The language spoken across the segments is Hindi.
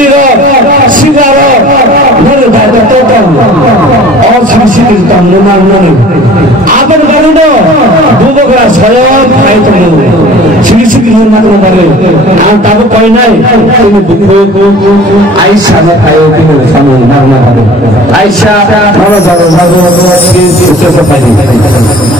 सिगारो नरे दादा तोतम और सांसी दिलतम नुमान नरे आपन करूँडो बुबकरा सयान खाए तुम सिलिसिली नुमान नरे आम ताबो कोई नहीं तुम्हें बुको आयशा ने खाए तुम्हें सामने नाम करे आयशा थोड़ा जाओ के उसे सफाई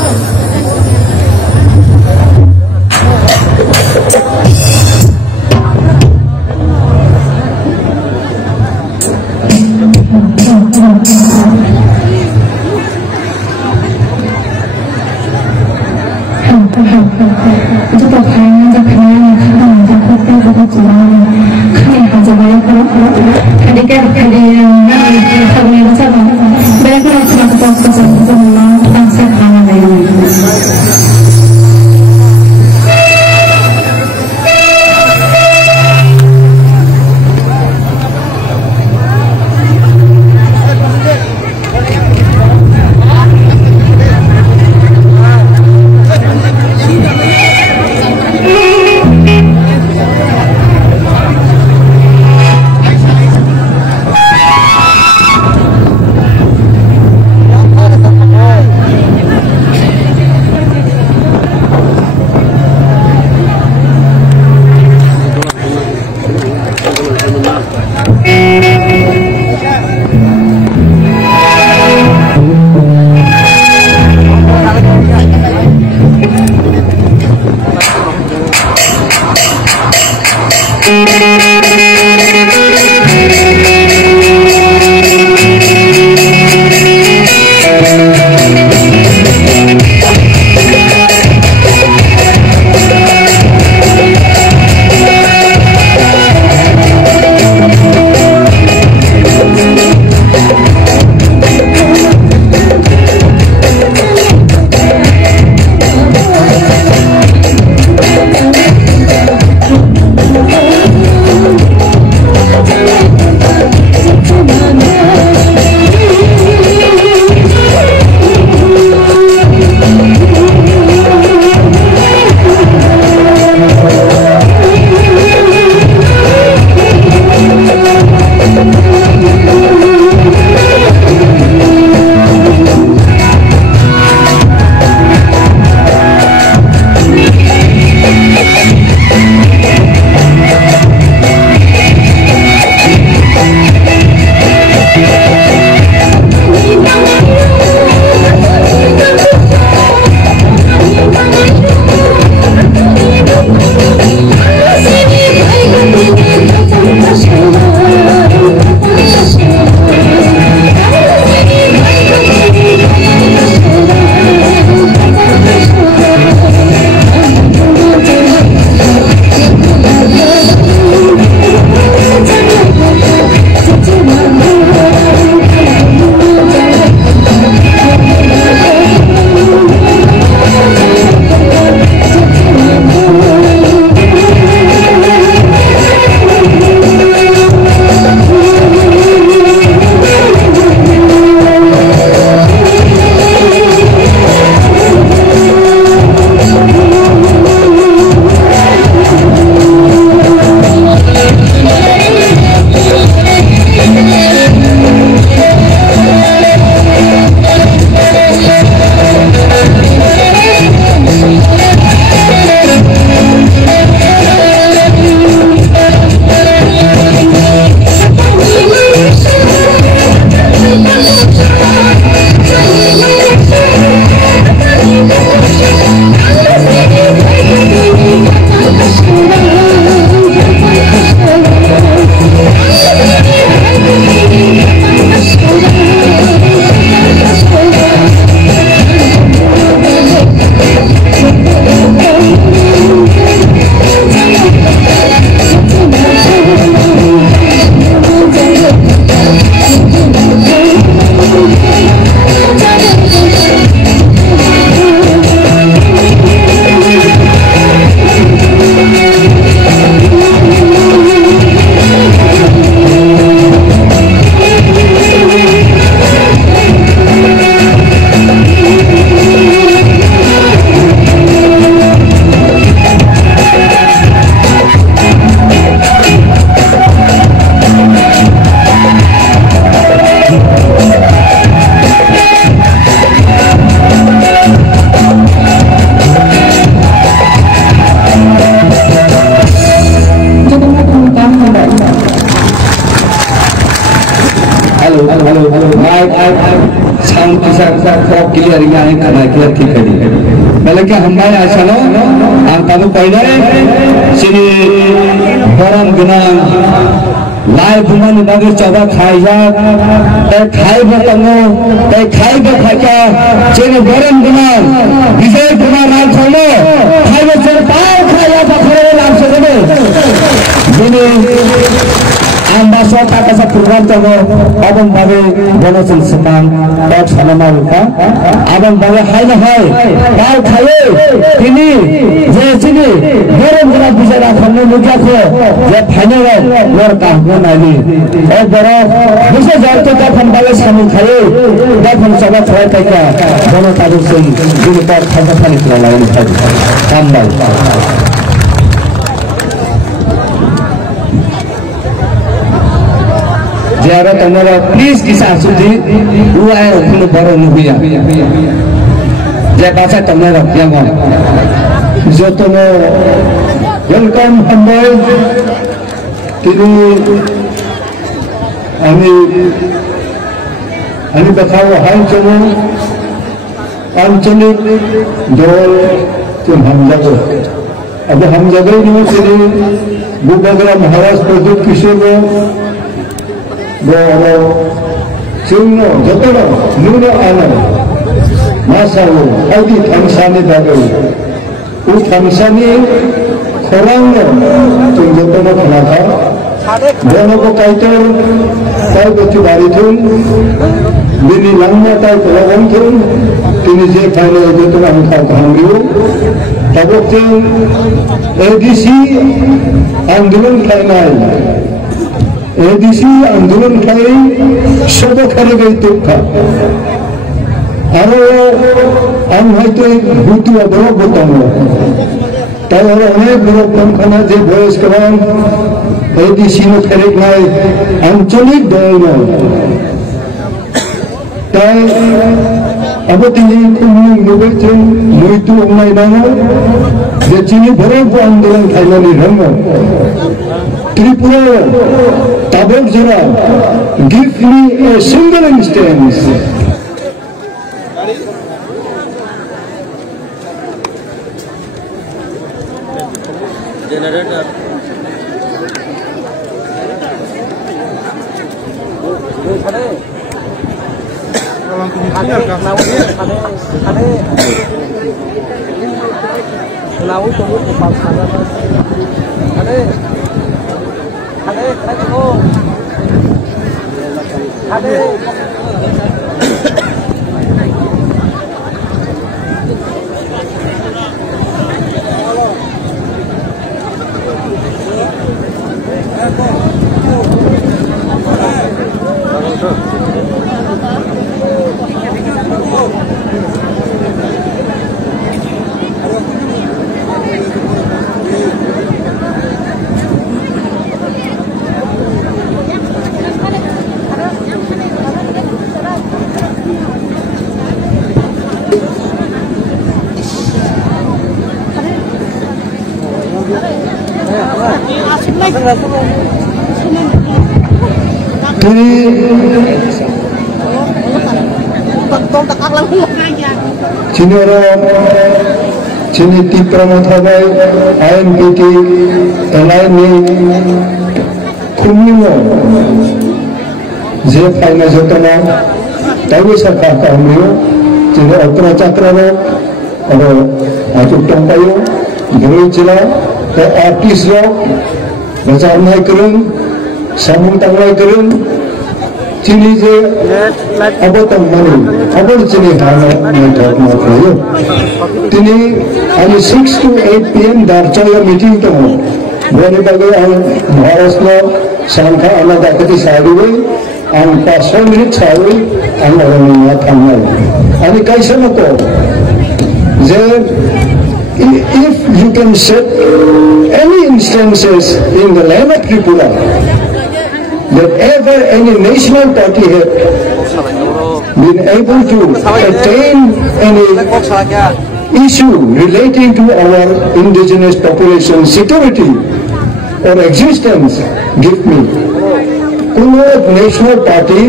माइक साउंड की सब क्लियर यहाँ करना क्लियर ठीक है पहले क्या हम भाई ऐसा लो हम तब पहले सिनी बरम गुना लाइव बुमन बगे चौबा खाई जा ते खाई बतंगो ते खाई बखाका चेने बरम गुना विजय कुमार राज खोलो खाई बचर पाव खाया बखरे नाम से दे जिने ambassador kasa purwanto abang bagi bonosin sepan tak sama maluka abang bagi hai hai kau khaye tini je sini berom guna bicara khamne muka ko je final lor kahmo nali और बड़ा दूसरे जाते का हम बाले शामिल खाए जब हम सब थोड़ा तक दोनों तारीख से दिन पर खाना खाने के लिए लाइन खाए काम बाल जरा तमरा प्लीज किसा सुधी वो आए उन्हें बड़ो नुबिया जय बासा तमरा क्या बात जो तुम वेलकम हम भाई तिरु हमें बताओ हाई चलो आंचलिक दौर तुम हम जगो अब हम जगह नहीं तेरे बुबगरा महाराज प्रदीप किशोर बोलो चुनो जतनो नुनो आनो मासाओ आदि थांसानी दागो उ थांसानी खोरांनो तुम जतनो खनाथा दोनों को काइटर ताई बच्ची बारी थुन बिनी लंगा ताई कोलगन थुन तिनी जे फाइनल जतनो हम खाओ खाऊंगियो तब वक्त एडीसी आंदोलन खाना एडीसी आंदोलन खाई सब खाने गई तुक्का आरो हम है तो भूतु अबरो बताऊं तब और अनेक बड़ो कम खाना जे बॉयज कमान एडीसी में खरीद नाई आंचलिक दौड़ना ताई अब तिनी कुम्मी मुबेचन मुइतु उन्नाई दानो जे चीनी भरे को आंदोलन खाइला नहीं रंगो Tripura Tabok Jura, give me a single instance. Generator. Sini orang sini tipra mathagai INPT lain ni kumino je faina jotana tahu sarkar kahmiyo sini otra cakra lo aro ajuk tongpayo guru cila te artis lo bacar naik kerun sambung tanglai kerun Cini je apa tangmani apa cini hana mentor maklayo tini ani 6 to 8 PM darchaya meeting to bone bagai an Maharashtra sankha alada kati sadiwe an 5 minute chawi an alaniya thamnai ani kaisa nako je if you can set any instances in the land of Tripura that ever any national party had been able to attain any issue relating to our indigenous population security or existence, give me. কোনো ন্যাশনাল পার্টি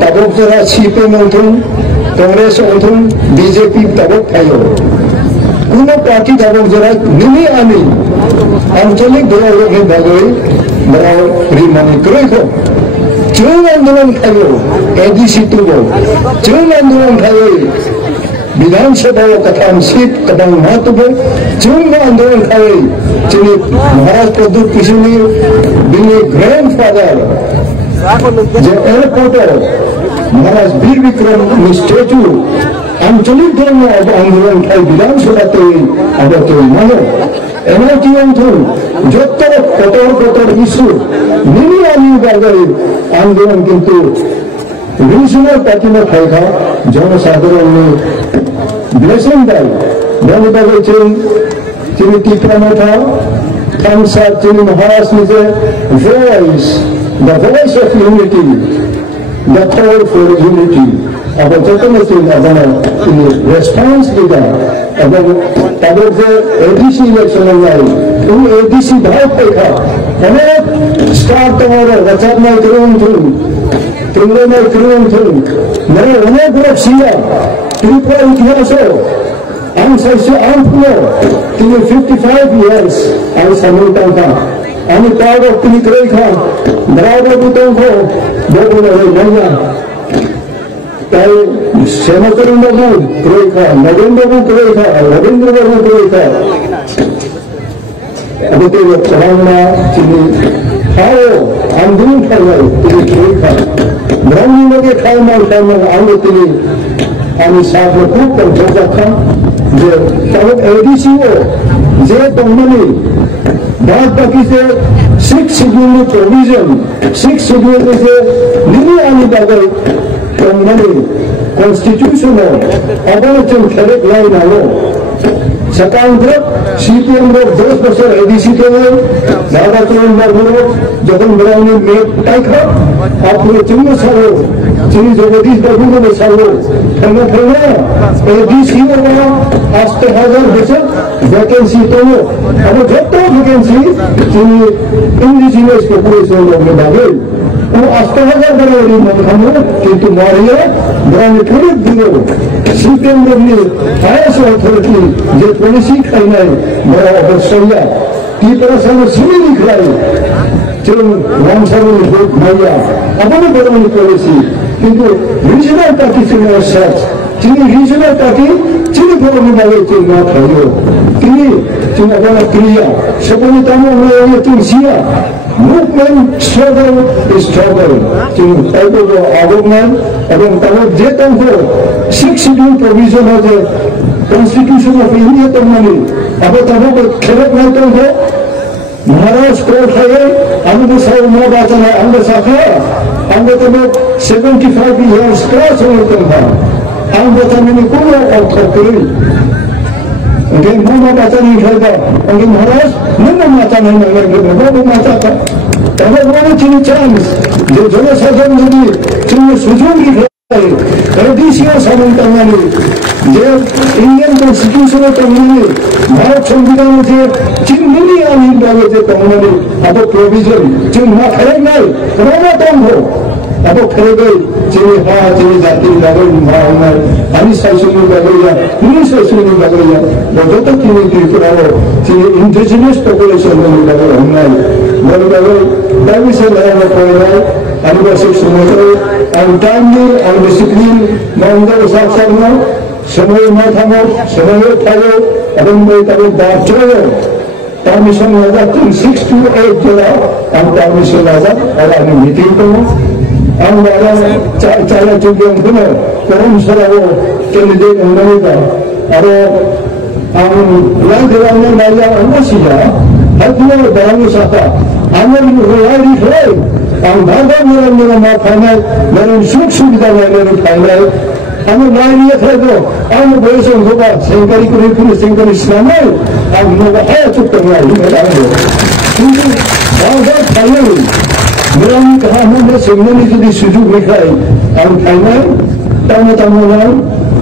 তাবক যারা সিপিএম অন্থন কংগ্রেস অন্থন বিজেপি তাবক থাইও কোনো পার্টি তাবক যারা নিমি আমি আঞ্চলিক দলের ভাগে বড় রিমানি ক্রয়খ जों आंदोलन खायो एडीसी तुगो जों आंदोलन खायो विधानसभा कथाम सीट कदम महत्व जों आंदोलन खायो जोंनि महाराज प्रद्युत किशोरनि बिनि ग्रैंडफादर जे एयरपोर्ट महाराज वीर विक्रम स्टेचू आंचलिक धर्म आंदोलन खाई विधानसभाते आबाते मानो एनआईटी अंथन जत कतर कतर इस्यू निमी आनी बागै आंदोलन किंतु रीजनल पार्टी में खाएगा जनसाधारण ने ब्लेसिंग दाई बने बागै चिनी टीका में था खामसा चिनी महाराष्ट्र में से the voice of unity the call for unity अब जतने से अगर चिनी रेस्पॉन्स दिया अगर तब जो एडीसी इलेक्शन आई उन एडीसी भाग पे था अनेक स्टार्ट तुम्हारे रचना में करूँ थी तुमने में करूँ थी मैंने अनेक लोग सिया त्रिपुरा इतिहास हो हम सबसे आम पुनो तुम्हें 55 years हम समझता था हम पावर ऑफ तुम्हें करे था बराबर बुतों को बोल रहे नहीं ताई सेनापति बाबू करे था नरेंद्र बाबू करे था रविंद्र बाबू करे था अब तो ये चलाना चिनी खाओ आंदोलन खाओ तुम्हें करे था ब्राह्मणी लोगे खाओ आंदोलन तुम्हें आने साथ में खूब कंट्रोल रखा जो तब एडीसी हो जे तुमने बात बाकी से 6 शेड्यूल प्रोविजन 6 शेड्यूल से नहीं आने बागै तुमने कॉन्स्टिट्यूशन हो अबोर्चन खेलेक लाइन आलो सकांतर सीपीएम लोग 10 बছর एडीसी के लिए दादा चरण बाबू जखन ब्राह्मणी में टाइखा आपने चिन्ह सालो चिन्ह जगदीश बाबू को बसालो ठंडा ठंडा एडीसी में आस्ते हजार बचत वैकेंसी तो अब जब वैकेंसी चिन्ह इंडिजिनियस पॉपुलेशन लोग में बागे वो आस्ते हजार बड़े हम किंतु मारिया ब्राह्मणी खरीद दिलो सीपीएम लोग ने हाईएस्ट अथॉरिटी जो पॉलिसी खाई बड़ा अवसरिया की तरह से सुनी लिख रही जो रामसारू भोट भैया अपने बड़ों पॉलिसी किंतु रीजनल पार्टी से सर्च चिनी रीजनल पार्टी चिनी बड़ों में बागे चिन्ह ना खाइयो चिनी चिन्ह अपना क्रिया सपने तामो में ये चिन्ह Siya movement struggle is struggle चिन्ह ऐसे जो आगमन अगर तब जेतन हो 6 शेड्यूल प्रोविजन हो जाए कॉन्स्टिट्यूशन ऑफ इंडिया तो मानी अब तब को खेलक नहीं तो हो महाराष्ट्र कोर्ट है हम तो सब नौ बात है हम तो साखा हम तो 75 years क्रॉस हो गए था हम तो मैंने कोई और करी अगर मुंह बात नहीं खेलता अगर महाराष्ट्र मुंह माता नहीं मांगेंगे वो माता था तब वो चिन्ह चांस जो जनसाधारण नदी चिन्ह सुजून की एडीसीओ सामने करने जो इंडियन कॉन्स्टिट्यूशन करने भारत संविधान से चिन्ह नहीं आने वाले जो करने अब प्रोविजन चिन्ह ना खड़े नहीं करना तो हो अब खड़े गए चिन्ह हाँ चिन्ह जाति लगे मार हनी साइकिल में लगे या नहीं साइकिल में लगे या वो तो चिन्ह त्रिपुरा हो चिन्ह इंडिजिनियस पॉपुलेशन में लगे हमने बोले लगे दावी से लगा पड़ेगा आदिवासी समुदाय and timely and discipline मंगल साक्षरनो समय में थामो समय थायो अबन में तब बाचो परमिशन लगा 628 जरा हम परमिशन लगा और हम मीटिंग को हम लगा चाला चुके हैं ना कौन सा वो कैंडिडेट नहीं था अरे हम लाइन दिलाने वाला अनसिया हर दिन बनाने साथा हमें रियलिटी है हम भागा मेरा माँ खाना मेरे सुख सुविधा मेरे खाना हमें लाइन ये थे तो हम बड़े होगा सेंकरी को नहीं फिर सेंकरी इस्लाम है हम लोग है चुप करना ही मेरा है क्योंकि भागा खाना मेरा ने कहा हमने सेंकरी की दी सुजू दिखाई हम खाना तब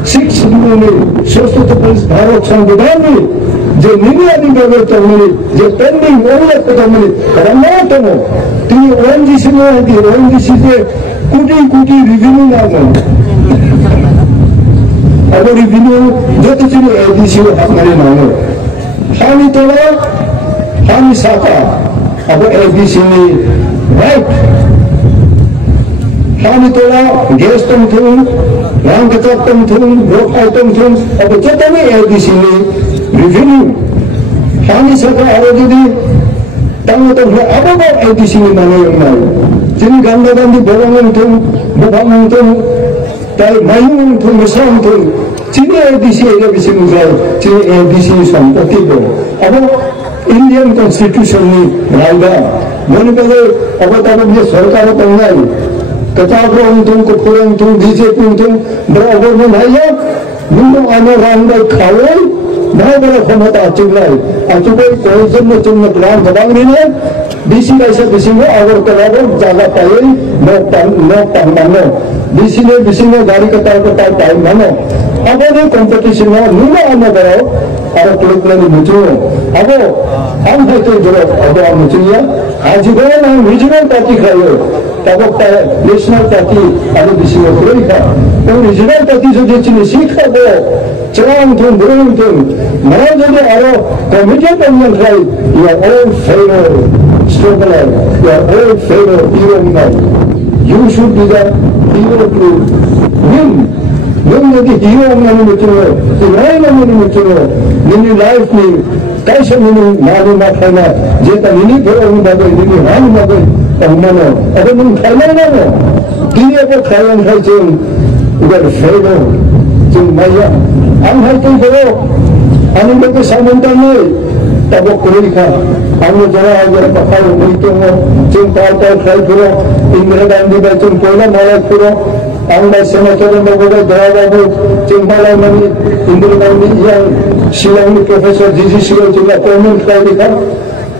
6 शेड्यूल में 623 भारत संविधान में जे निगरानी बगे तमनि जे पेंडिंग ओले को तमनि करना तमो ती ओएनजीसी में दी ओएनजीसी से कुटी रिवेन्यू ना अब रिवेन्यू जो तो चीज एडीसी हमारे नाम हामी तोला हामी साका अब एडीसी में राइट हामी तोला गैस तुम रंग कचक तुम रोक आइटम तुम अब जो में एडीसी में रिवेन्यू हामी साका अब दीदी तंग तो अब एडीसी में माने ना जिन गंदा गंदी बोलंग तुम ताई मायूं तुम मसां तुम चीनी एडीसी एरिया बिसी मुझे चीनी एडीसी संपत्ति को अब इंडियन कॉन्स्टिट्यूशन में राइडा मन पहले अब तब ये सरकार तो नहीं कचाप रों तुम कुकुरों तुम बीजेपी तुम बराबर में नहीं है मुझे आने रांडा खाओ ना बड़ा क्षमता अचुके कोई जन्म चुम्न प्लान बताओ नहीं है बीसी कैसे बीसी में अगर कलावर ज्यादा पाए नो मानो बीसी में गाड़ी कतार टाइम मानो अब नहीं कंपटीशन में नीला आना करो अब क्लिक लेने मुझे अब हम है तो जो अब हम मुझे आज गए ना रीजनल पार्टी खाए तब नेशनल पार्टी अभी बीसी में कोई खा तो रीजनल पार्टी जो जितनी सीखा वो चलान तुम बोल तुम मैं जो आरो कमिटी बनने खाई या ऑल फेवर struggler या ऑल फेवर hero नहीं you should be the hero to win यदि हीरो नहीं मिचुनो तो नहीं मिचुनो निनी लाइफ में कैसे निनी मालूम ना खाना जेता निनी फेरो नहीं निनी हाल नहीं तो मनो अगर निनी खाना ना हो तीने को खाना खाई चुन उधर फेरो चुन माया हम है तो करो हम लोग सामंता नहीं तब वो कोई खा हम लोग जरा जरा पकाओ मिलते हो चुन पार खाई फिरो इंदिरा गांधी का चुन कोयला मारा फिरो आंदा सेनेटर में बोले दयाबाबू चिंबाला में इंदिरा गांधी या शिलांग में प्रोफेसर जीजी शिलो चिंगा अपॉइंटमेंट खाई दिखा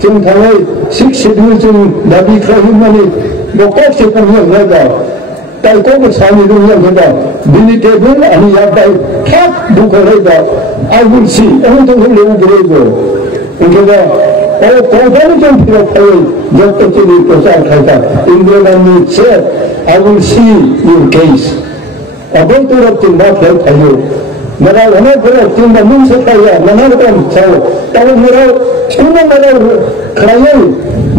चिंग थाने 6 शेड्यूल चिंग दाबी खाई मनी वो कब से कम होगा ताई को कुछ सामने दुनिया होगा दिल्ली टेबल अनि याद बाई क्या दुख रहेगा आई विल सी ऐसे तो हम लोग बोलेंगे उनके और कौन जो फिर खाए जब तक चीनी प्रचार खाएगा इंदिरा गांधी से I will see your case. अब तो रब चिंता कर खाइयो मेरा हमें पूरा चिंता मुंह से खाया मना कम चाहो तब मेरा चिंता मेरा खाइयो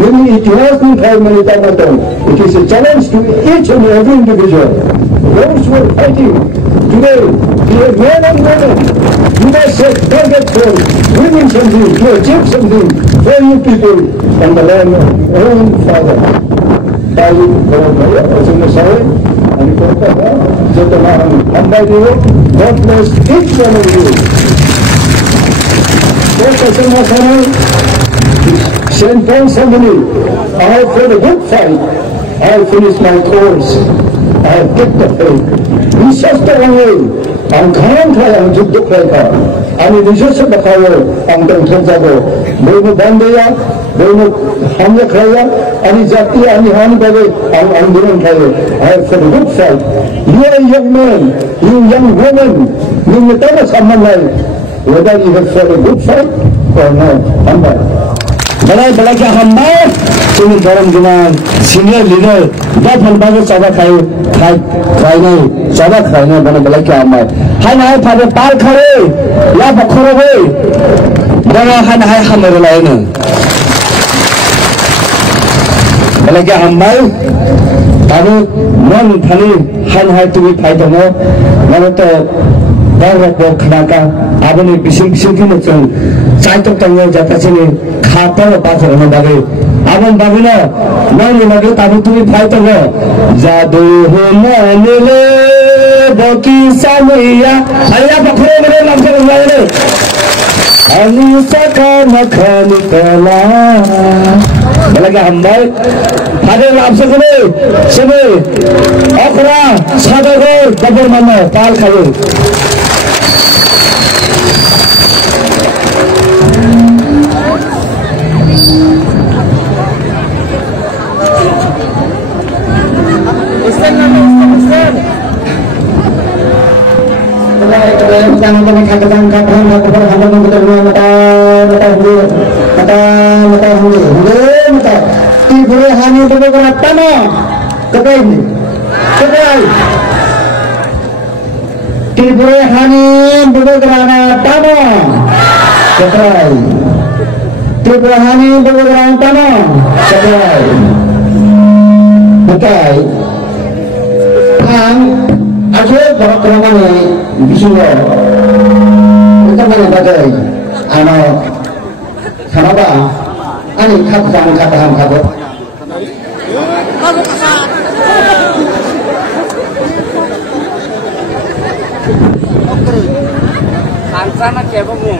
मेरी इतिहास में खाई मैंने क्या बताऊं it is a challenge to each and every individual those who are fighting today they are men and women you must set targets for winning something to achieve something for you people on the land of your own father ताई बहुत पसंद सारे अनि कोटा का जो तुम्हारा अंडा दियो God bless each one of you तो पसंद सारे Saint Paul somebody I have fought a good fight I have finished my course I have kept the faith विश्वास तो हमें हम घाम खाए हम जुद्ध खाएगा अनि विश्वास बखाओ हम तो उठ जाओ बोलो बांधेया बोलो हमने खाया अनि जाति अनि हानि बगे हम आंदोलन खाए I have fought a good fight you are a young man you young woman you में तब सम्मान है whether you have fought a good fight or not हम बड़ा क्या हम तुम्हें गरम दिमाग सीनियर लीडर दस फलबाजों चाबा खाए नहीं चाबा खाए नहीं बने बड़ा क्या हम हाय ना फादे पाल खड़े या बखरो गए बड़ा हाय हमारे लाए न बड़ा क्या हम अरे मन थाने हाय तुम्हें फायदा हो मैंने तो बार खड़ा का आपने बिसिंग की नचन चाय तो तंगे जाता चले खाता है पास रहने बागे आपन बागे ना नहीं लगे ताबू तुम्हें फायदा हो जादू हो मानले बाकी सामैया अल्लाह बखरे मेरे नाम से बुलाए रे अली सका मखन कला बोला क्या हम भाई फादे लाभ से करे सुने अखरा सादगो दबर मानो पाल खाओ jangan kami katakan kapan aku berhadapan dengan Hule mata Tripura hani Bogora Tama Kapai ni Kapai Tripura hani Bogora Tama Kapai Tripura hani Bogora Tama Kapai Kapai Ang Asyik berapa ni Bisulo Kita mana bagai Ano Kenapa? Ani kata kamu. Sana kebabnya.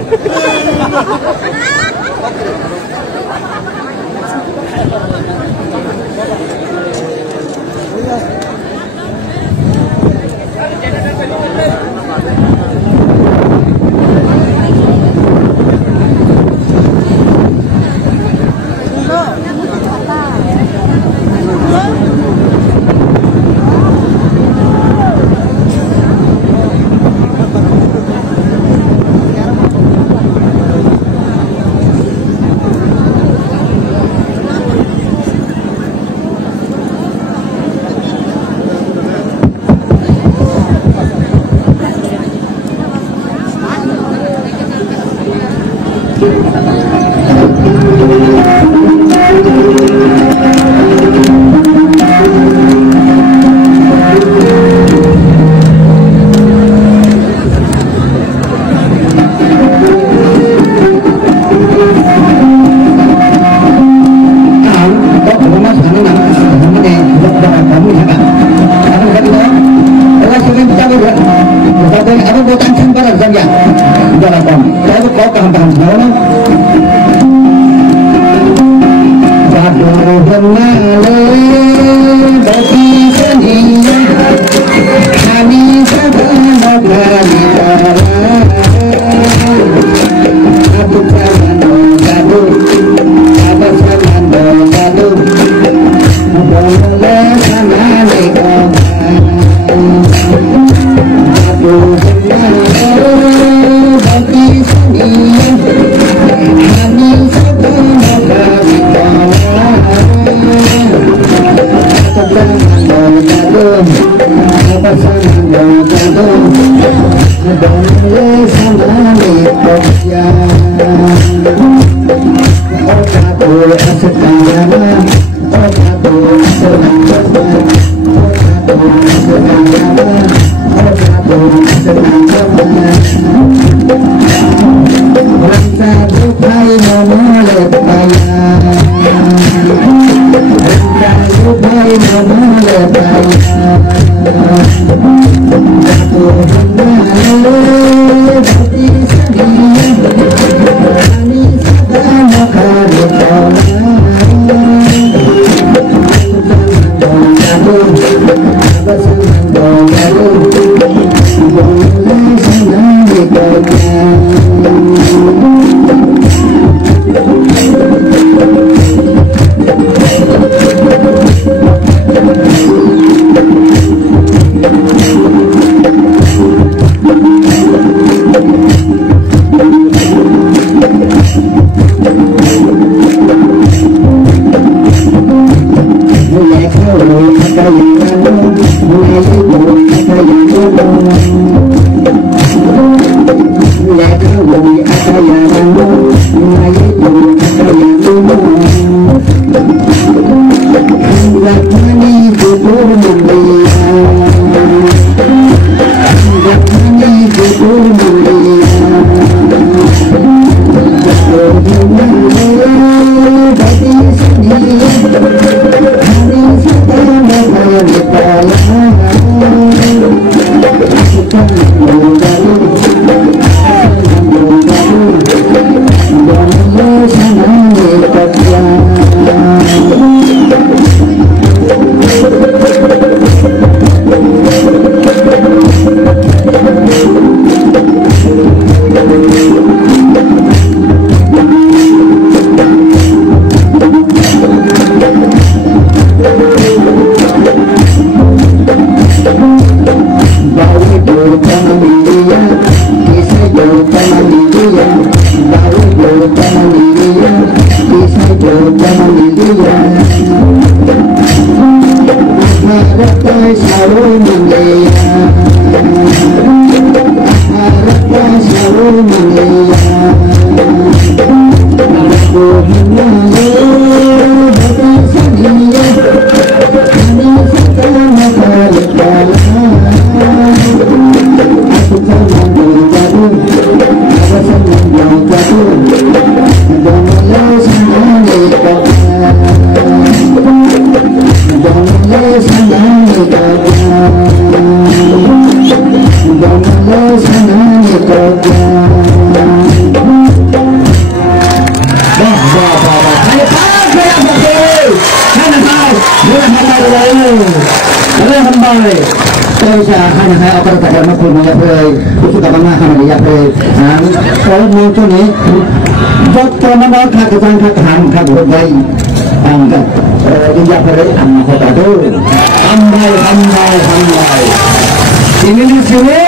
Ini di sini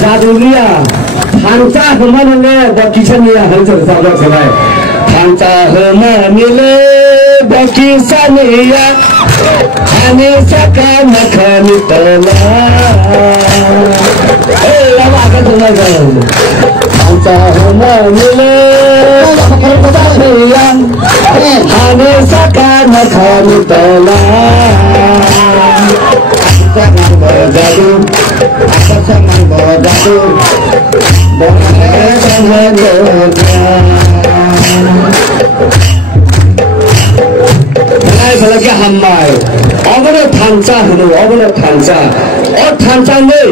jadunya Hanca kemana bakisania Hanca sahabat saya Hanca kemana bakisania Anisaka makani telah lama akan telah Hanca kemana bakisania Anisaka makani telah Jangan bergaduh, asal jangan bergaduh, boleh jangan bergaduh. Mulai lagi hamai, awalnya thanca hulu, awalnya thanca, और thanca ने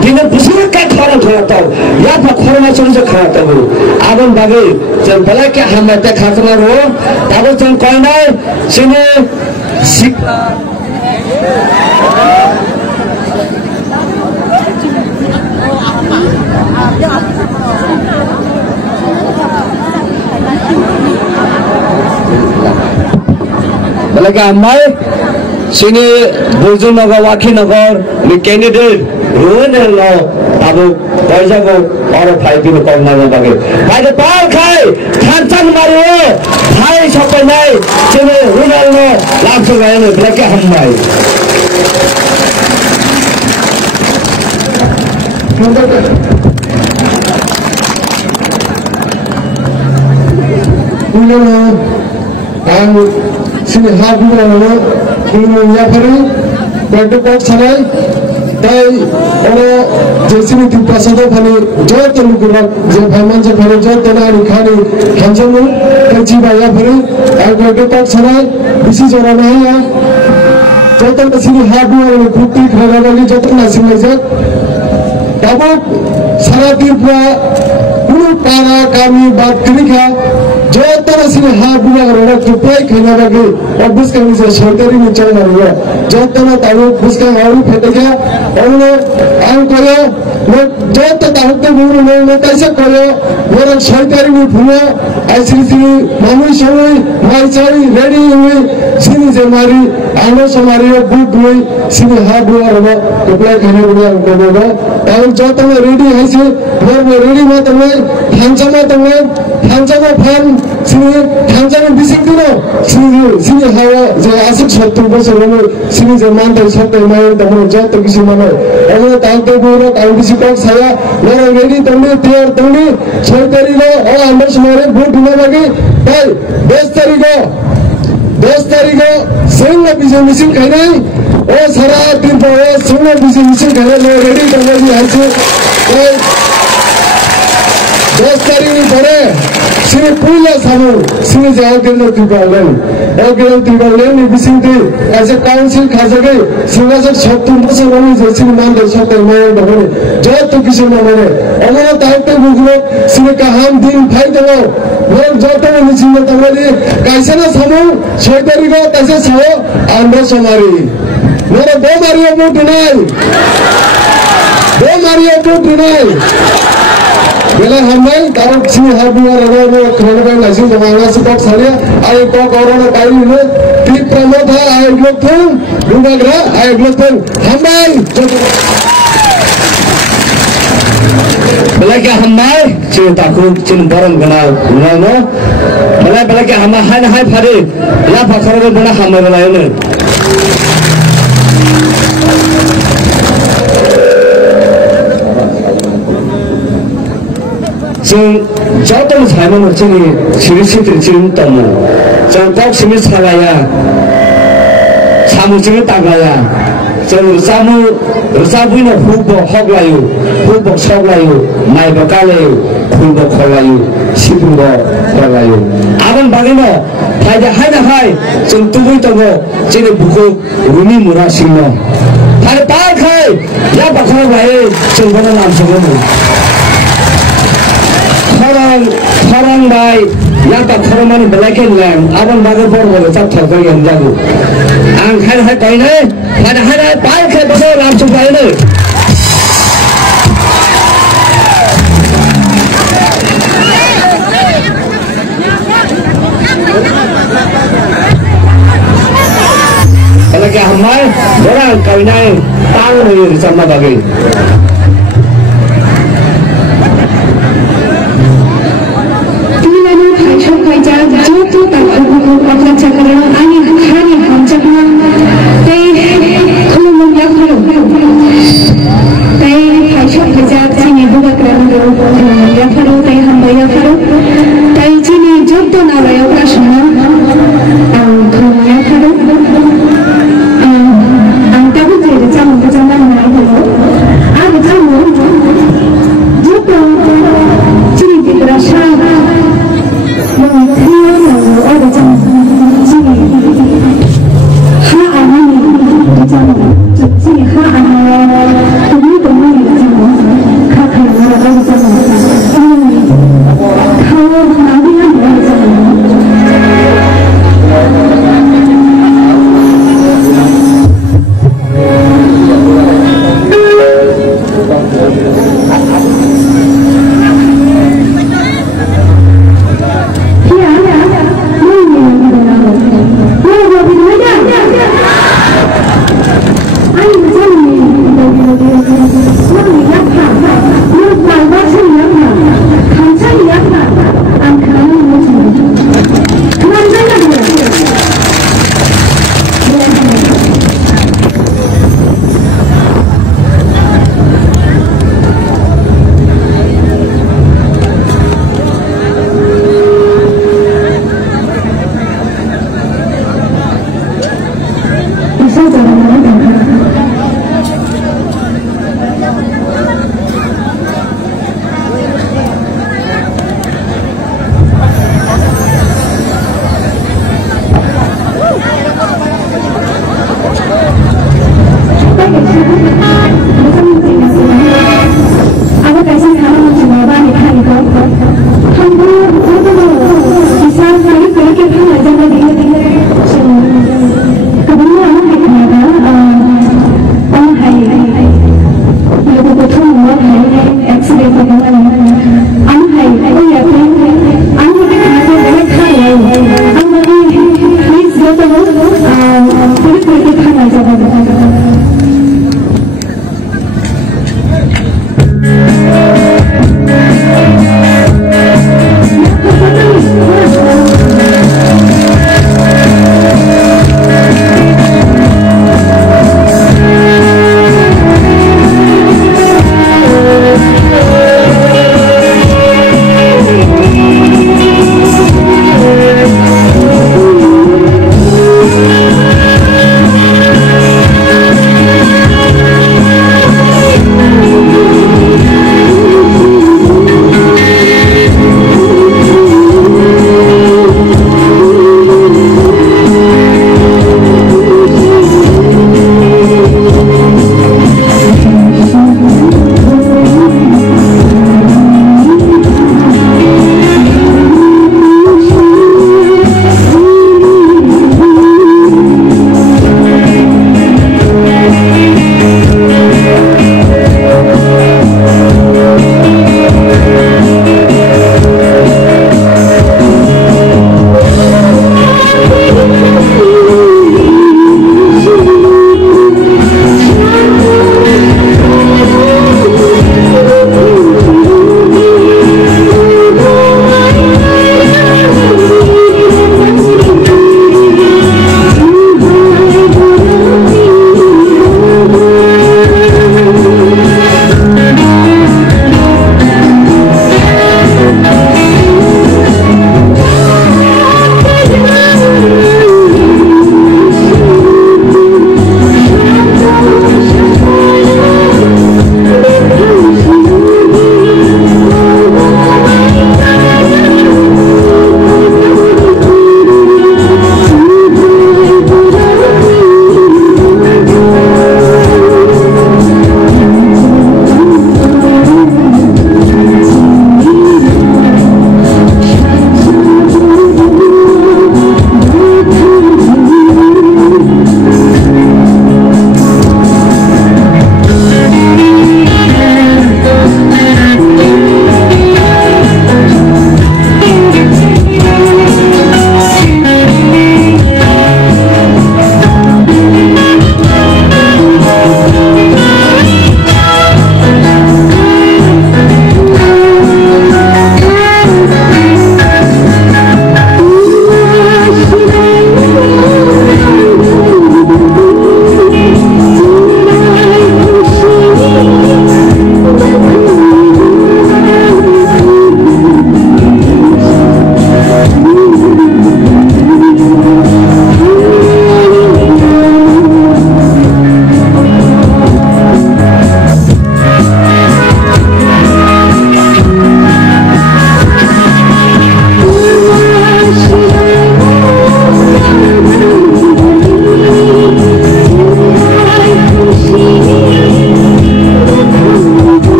दिने बुझे क्या खाना खाता हो, या फिर खाना macam से खाता हो, आवन बागे जब भला क्या हम ऐसे खाते ना रो, तब जब कोई ना सिने सिक्का Balaga amai sini Bojo Nagar Wakhi Nagar ni candidate ruin lo abu paisa ko aur fight ko karna na bage hai to par khai thancan mario hai sabai nai sini ruin lo lab se gaye ne balaga amai sini habu orang ini nyapari, berdoa kau sarai, tapi orang jesini tipe satu kali jauh terlalu kuat, jephaman jephaman jauh terlalu khani, hancamu kerja bayar beri, aku berdoa kau sarai, bisi jorang ya, jauh terlalu sini habu orang bukti kerana lagi jauh terlalu sini aja, tapi sarai tipe puluh para kami baat kerja. जो तरह से हाथ बुला कर रहा तो पे कहना लगे और बुस करने से शर्तेरी में चल रहा है जो तरह ताऊ बुस का और फेंक गया और उन्हें आम करो वो जो ताऊ के मुंह में उन्हें कैसे करो वो रंग शर्तेरी में भूलो ऐसी सी मानुष हुई माइचारी रेडी हुई सीनी से मारी आनो समारी बुक हुई सीनी हाथ बुला रहा तो पे कहने बुला उनको बोलो और जो तरह रेडी है सी वो रेडी में तुम्हें hancaman fan sini hancaman bisik dulu sini hawa je asik satu bosor lalu sini zaman dari satu main tamu jatuh kisi mana orang tahu tu buruk tahu bisik tak saya orang ready tunggu tiar tunggu saya tadi lo orang anda semua buat dulu lagi baik 10 तारीख को सिंगल bisik कहने oh सारा दिन तो सिंगल bisik कहने lo ready tunggu di hasil 10 तारीख ni pare sini punya samu sini jauh kena tiba-tiba ni bising tu ऐसे council खासा गए singa से शब्दों पर से वाली जैसी मान दे सकते हैं मैं बगने जब तो किसी ने मरे अगर ताकते बुझलो sini कहां दिन भाई दलो वो जब तो निश्चित में तमली कैसे ना सामू 6 तारीख को कैसे सो अंदर समारी मेरे दो मारियो बुट नहीं Bila hamai taruh sini habu orang orang kerana nasi jamaah sebab saya ayat kau orang kaya ini di promote ayat lokal dua gerak ayat lokal hamai bila kita hamai cina takut cina barang kenal kenal bila kita hamai hai pari ya pasar itu benar hamai benar ini जों जातम साइमन जोंनि सिरिसित्र चिरिम तमो जों कक सिमि सागाया सामुजिं तागाया जों रोजाबुनो हुब हगलायो हुब सगलायो माइबा गालायो खुलब खलायो सिफुंब खलायो आबन बागैनो फायदा हाय जों तुबै तंगो जेने बुखु रुनि मुरा सिंनो फाय पार खाय या बाखा लायो जों बना नाम सगोनो खरं बाय या बाखा माने बलायके लें आबन बागै बरबो जाथाव गयन जागो आं हाय गायनो फायदा हाय पार खाय बनो नाम सगायनो क्या हमारे बड़ा कविनाएं तांग नहीं रिचामा बागे तीनों भाषा का जाग जो तो तक अपना चक्रण आने खाने हम चक्रण ते खुलो मुंडा खुलो ते भाषा का जाग चीनी बुरा करने लो खुलो मुंडा खुलो ते हम बया खुलो ते चीनी जो तो ना बया प्रश्न खुलो मुंडा खुलो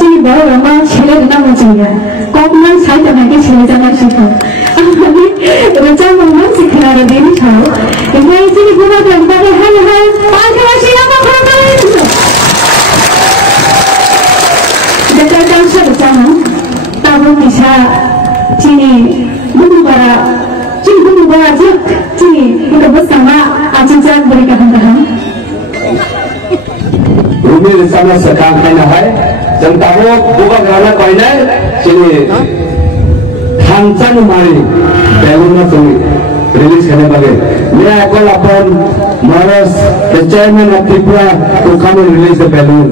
Jadi baru lama ছেলে নাম চিনি কমন সাইড আমাকে ছেলে জানা শিখো আমি রোজা মন শিখলা রে দিন খাও এমনি চিনি গুলো গন্ডাকে হাই হাই পাঁচে আসি না কখনো করে যেটা কাছে জানো তাবো মিশা চিনি বুবুরা চিনি বুবুরা চিনি এটা বসামা আজ যাক বলে কাহন Rumi sama sekarang kena hai, jentaho bukan kerana kau ini, sini hancan mari, balloon tu release kena bagi. Ni aku lapor Maras, the chairman of Tripura to come and release the balloon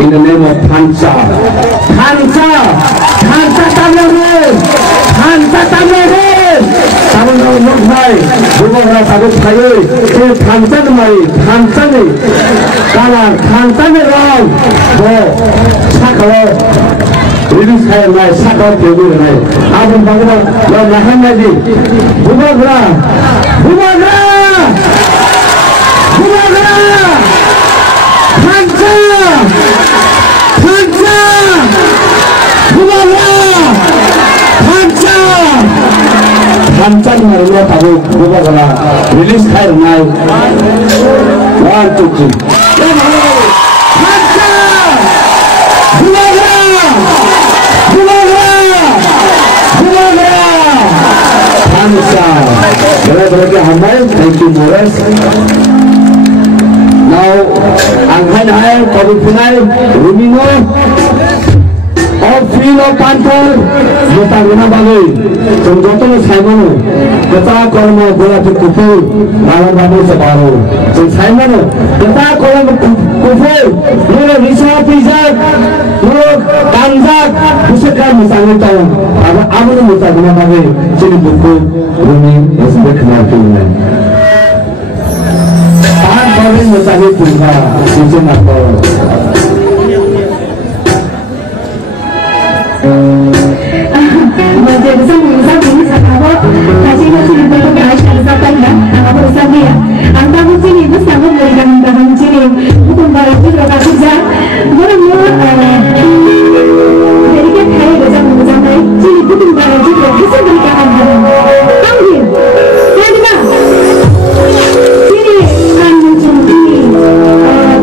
in the name of Hansa. Hansa, Hansa Tamil, Hansa Tamil. Taman taman nak mai, bukan kerana takut kaya, tu hancan mari, hancan ni. Kalau hantar orang, sakal, rilis saya naik, sakal terus naik. Abang bangga, lo nahan lagi, bubagra, bubagra, bubagra, hantar, hantar, bubagra, hantar, hantar ni orang tahu bubagra, rilis saya naik, 1, 2, 3. Thank you, Morris. Now, Anghan hai, Padupunai, Rumino, और फील और पांचर जोता गुना बागे जोतो में साइमनो जोता कर्म गोला के कुफे लाला बाबू से बारो जो साइमनो जोता कर्म कुफे लोग रिसा पिज़्ज़ा लोग कांजा उसे क्या मिसालें ताऊ अब आमने जोता गुना बागे चीनी बुक्को रूमी ऐसे खनार के लिए पांच बारे मिसालें पुरना उसे ना करो Jadi saya ini sekarang kasih kasih untuk kasih kesempatan ya, apa sahaja ya. Anda mungkin itu sangat berikan dalam sini untuk balik ke kerja. Baru jadi kita hari kerja menjadi sini untuk balik ke bisa berikan anda. Ambil, jadi mana? Sini kan sini,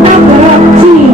tak berat sini.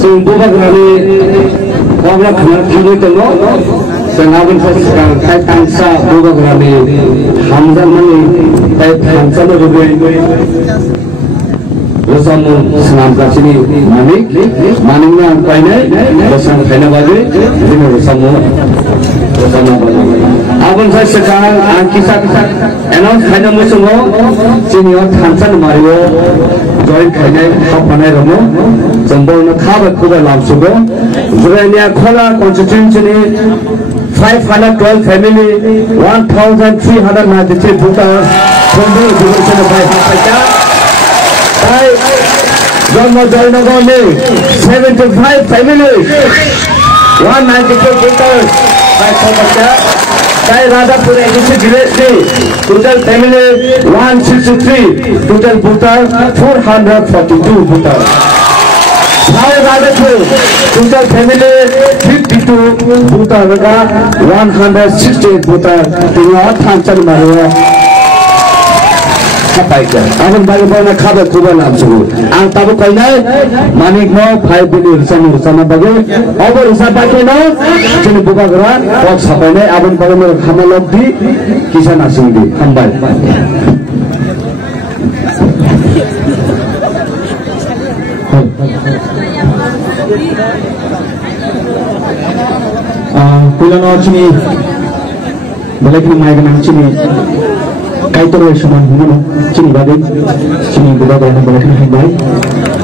जों बोबाग्रानि अब्ला खानाय दङ जों गाबोन सासे थांसा बोबाग्रानि हामजानानै थांसानो लुबैयो रसामु स्नाम खाथिनि मानिकना बायनाय रसाम खायना बाजे जोङो रसामु abang saya sekarang kisah announce kaya musuh sini orang Tansan Mario join kaya kapanai romo jambol na khabar kuda lam sugo Zurania Kola constituency ni 512 family 1,393 voters from the division of Africa. Jommo Joynagar ni 75 families 194 voters by Africa. Radhapur ADC village total family 163 total voter 442 voters. Radhapur total family 52 voter 168 voter tinggal Tansan Mario Kapaikan. Abang bagaimana kabar kuba langsung. Ang tahu kau ni manik mau 5 billion sama bagi. Abang usah pakai no. Jadi buka geran. Kau sampai ni abang bagaimana kamu lebih kisah nasing di hambal. Pulang orang sini, balik ni mai kenang sini. Kaitor Suman Hulu, Chini Badi, Chini Buddha Dana Balakan Hindai.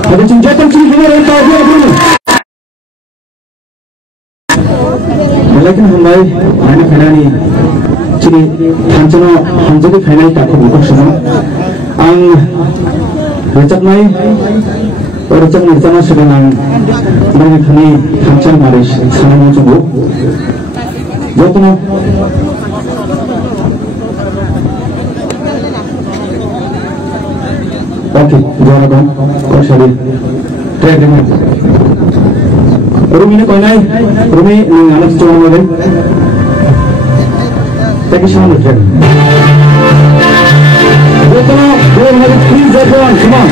Ada cinjatan Chini Hulu yang tahu dia dulu. Balakan Hindai, mana Kanani, Chini Hansana Hanjadi Kanai takut bukan semua. Ang Richard Mai, Richard Mai sama sebenarnya mana Kani Hansan Maris sana macam tu. Jatuh. Oke, jangan dong. Kau sorry. Try dulu. Rumi ni kau naik. Rumi ni anak cuma boleh. Tapi siapa try? Betul. Go ahead, please everyone. Come on.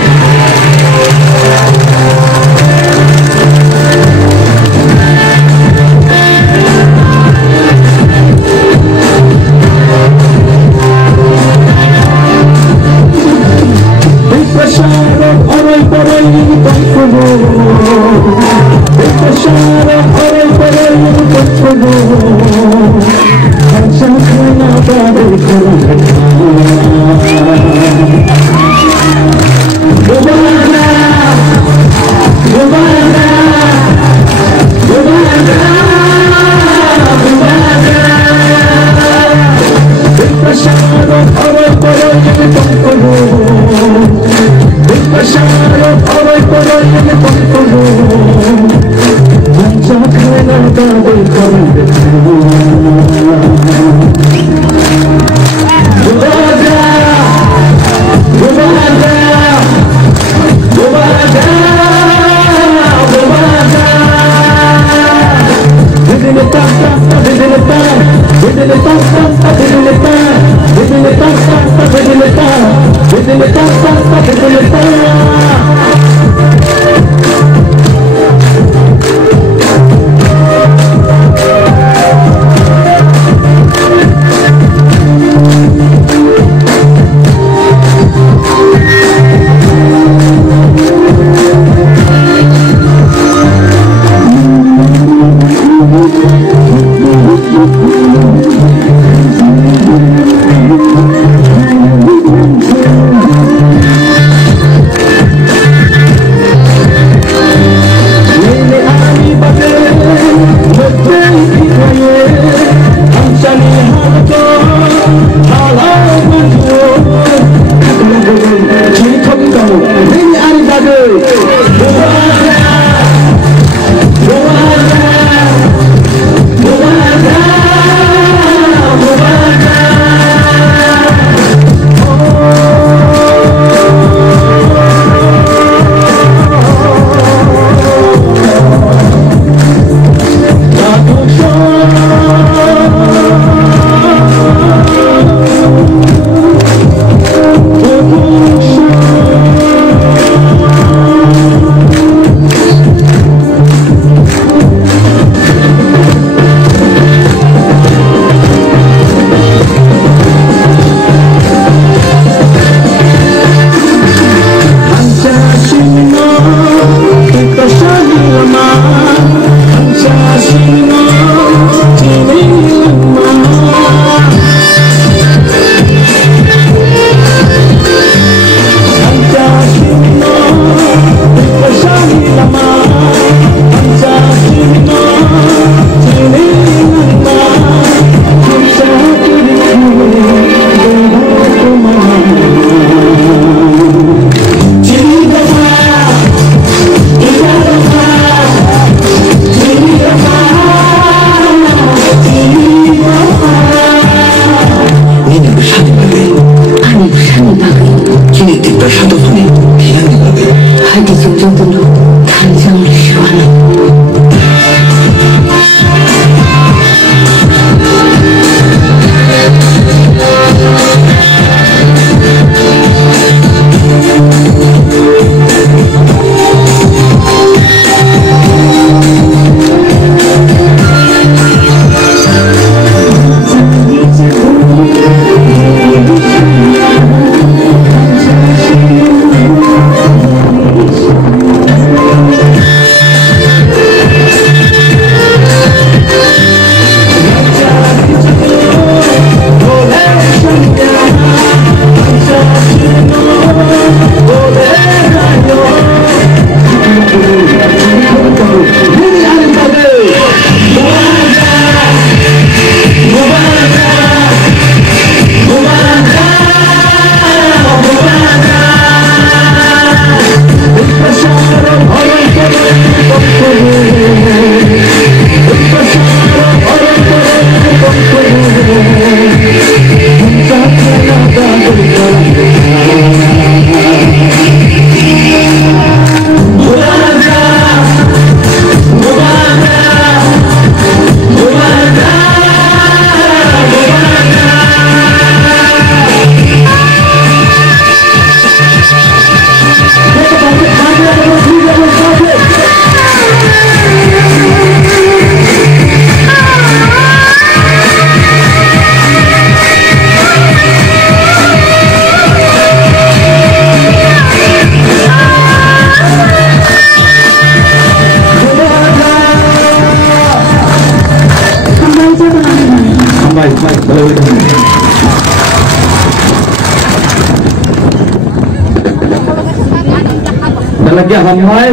Lagi hamai,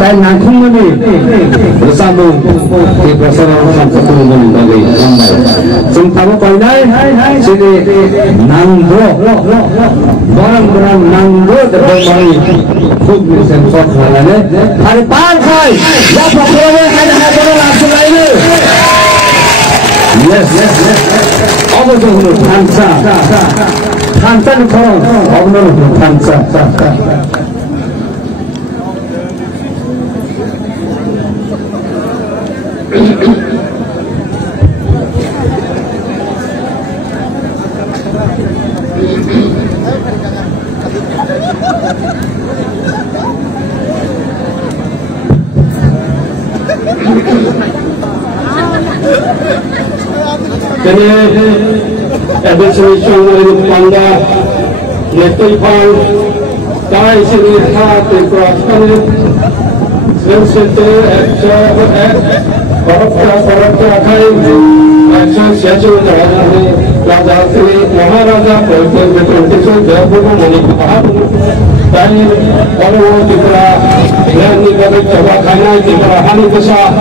dan nangkum ini bersama di bersama sampai bagi hamai. Sementara pandai sini nanggo, barang-barang nanggo terbaik. Khusus sensor halanya. Hari parkai, ya pokoknya ada langsung ini. Yes. Apa tu Hansa? Hansa ni kau, apa tu Hansa? Jadi, ada sesuatu yang panda, netipal, tai sini hati keraskan, sensitif, korupsi kai, siapa raja sini, maharaja, betul dia pun menikah. Tai kalau kita yang ni kalau coba kena kita hani besar.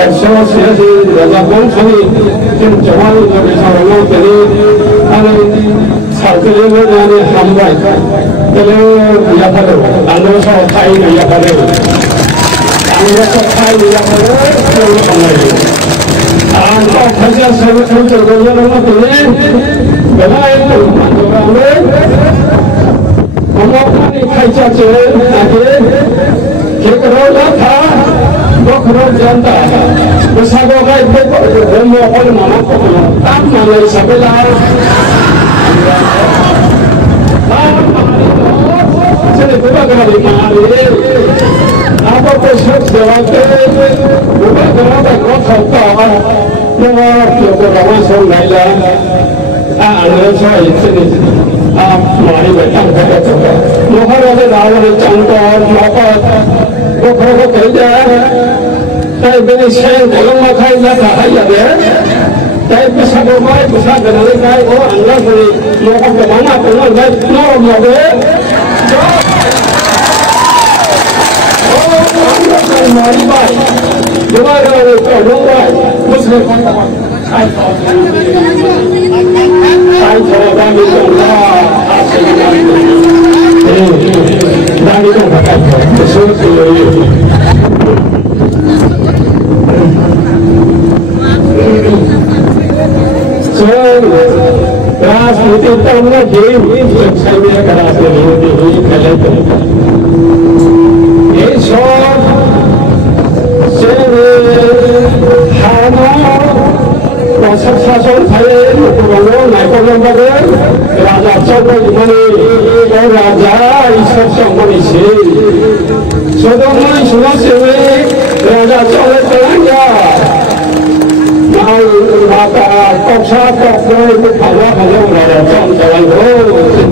Siasi raja bangsa ni yang jawab dari orang jadi ada sarjana ni hambai jadi ya pada anda so kai ni ya pada anda so kai ni ya pada kalau hambai anda kerja sebelum tergoyah orang tu ni bela itu orang orang ni kerja cewek lagi kita orang tak Bokro janta, bersama kait bokro, mau orang mana pun, tak mana sebelah. Jadi bukan kali mana, apa proses jawabnya, bukan kerana kau tahu, yang kita orang semua lah, anda saya ini, mari bertang kita, mohon ada dalam cantor, maka bokro kerja. Tapi bini saya kalau makai nak ayah dia, tapi besar bermain besar kenali kai oh anda beri mau ke mana pun anda mau be, oh anda beri mari bay, cuma kalau itu lumbai, muslim saya coba bagi Allah asal dari itu pakai sesuatu keras itu tahunya game saya keras ini kalau esok hana proses sasol saya kurang naik orang bagai raja coba ini raja isap sama isi sudah mulai sudah sewe raja coba terangnya maka paksa paksa itu kalau ada orang jalan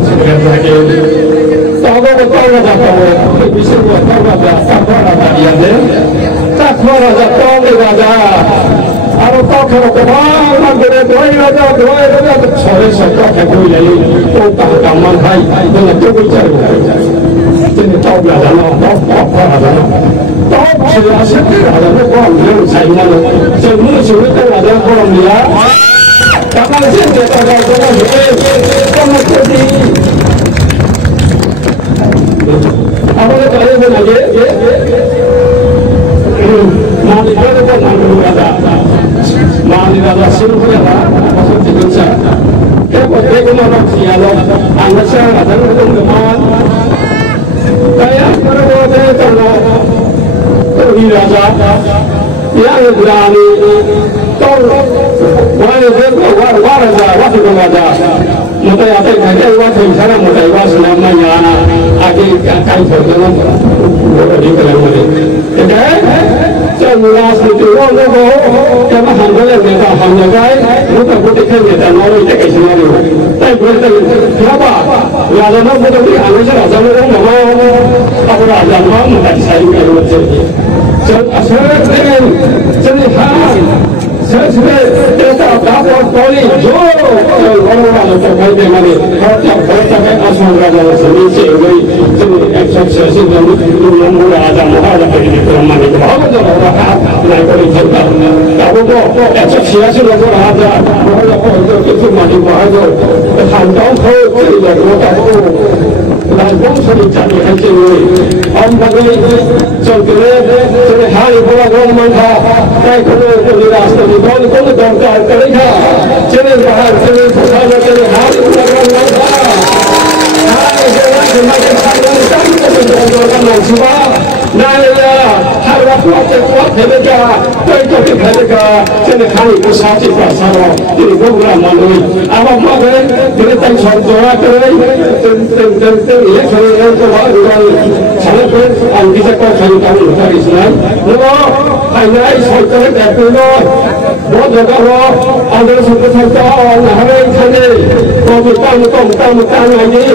segera tahu tahu bisa buat tahu ada dia deh tak ada tahu ada kalau tahu kalau kemana boleh doa sore sekolah aku jadi tak kaman hai dengan tu bicara jadi tahu ada tahu ada tahu siapa ada orang yang saya malu semua cerita ada orang dia kalau saya tak tahu kamu jadi apa yang kalian lagi mani ada pun ada mani ada siapa maksud kita kalau mana siapa anda saya ada teman saya kalau ada ini raja yang berani tahu waraja waktu raja mutai apa yang waktu sana mutai was namanya akhir kai berjalan di dalam ini jangan itu orang kalau handalnya kita handalnya kita boleh kerja orang itu kesini tapi boleh kenapa raja nak boleh di Indonesia raja orang mau apa raja mau mutai saya kalau jadi asal dengan jadi एउटा बाबा पौडी जो गराउनु त मैले मैले फर्ता आसमान राजा समिति गई जुन एक्सरसाइज गर्नु राजा महाराजाको क्रममा भएको छ र हातलाई पनि चल्दा अब तो ऐसा सियासी लोगों राजा महाराजा को जो मानी महाराजा खानदान को लगता है राजबों से जाने ऐसे हुए हम बगले चलते चले हाय बोला गोल मन था काय करो तो रास्ते में कौन कौन दौड़ता करेगा चले बाहर चले फसाना चले हाय बोला गोल मन था हाय जो हमारे खानदान का भी तो दौड़ना सुबह ना या हर वक्त खेलेगा कोई खेलेगा चले खाने को साथी का सारा तेरे गोबरा मालूम अब हम गए तेरे तक सब जोड़ा करे ये खेलने को बाद चले फिर अंकित को खाने का होता है इसमें वो खाने सब करे बैठे लो बहुत जगह हो अंदर सब सकता हमें खाने तो मुता नहीं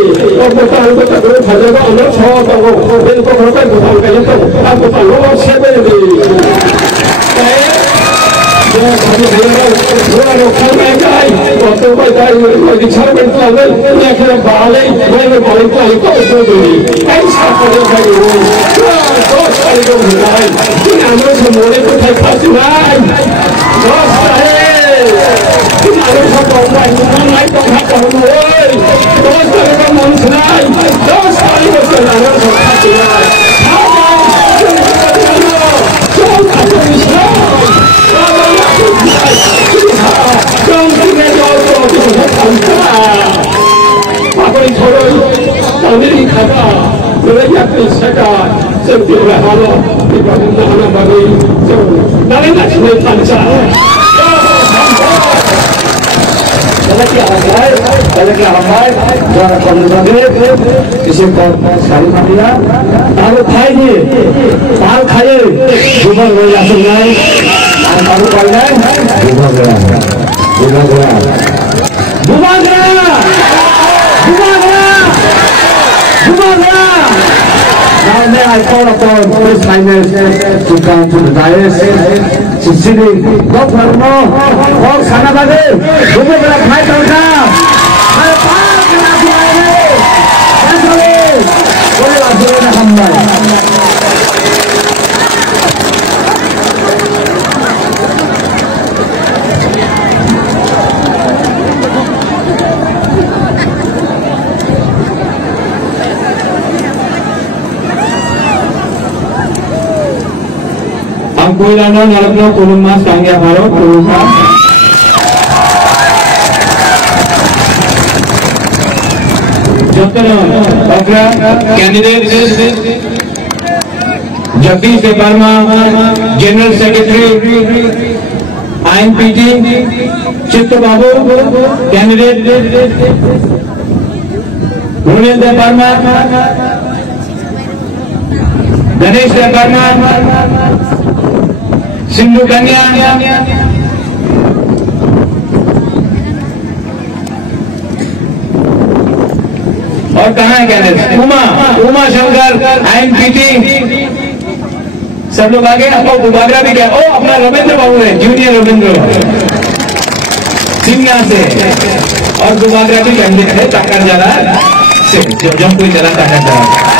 और मुता तो खाने अंदर छोड़ दो इनको होता है आपको लोग से थोड़ा रोकल में जाए तो कोई जाए रिक्शा में चले या फिर बाले मैंने बड़े को तो दूरी ऐसा करे भाई वो सारे लोग मिलाए इन आमों से मोड़े को थे फंस गए दोस्त है इन आमों से बोलना नहीं तो क्या करूँ दोस्त का मन सुनाए दोस्त सारे को चलाना फंस गए Ini kata mereka bisa sendiri halau di mana bagi dari nasional bangsa. Kalau kita ramai, juara komunitas इसे सारी मामला तालु खाइए ताल खाइए जुबल हो जाते हैं और तालु खाई जाए Now may I call upon His Highness to come to the dais to see the Governor of Sanabade, Governor of Haitanga, and Park and Aguirre, Anthony, what are you doing? Hambai. Koy lana nalapno kulumma sangya baro kulumma jotno agra candidate Jagdish Deparma General Secretary INPT Chittu Babu candidate Bhunesh Deparma Ganesh Deparma Sindhu कन्या और कहाँ है कैनेस उमा शंकर INPT सब लोग आगे आपको बुबागरा भी क्या अपना रविंद्र बाबू है जूनियर रविंद्र सिंगा से और बुबागरा भी कैंडिडेट है ताकर जला से जब कोई जला ताकर जला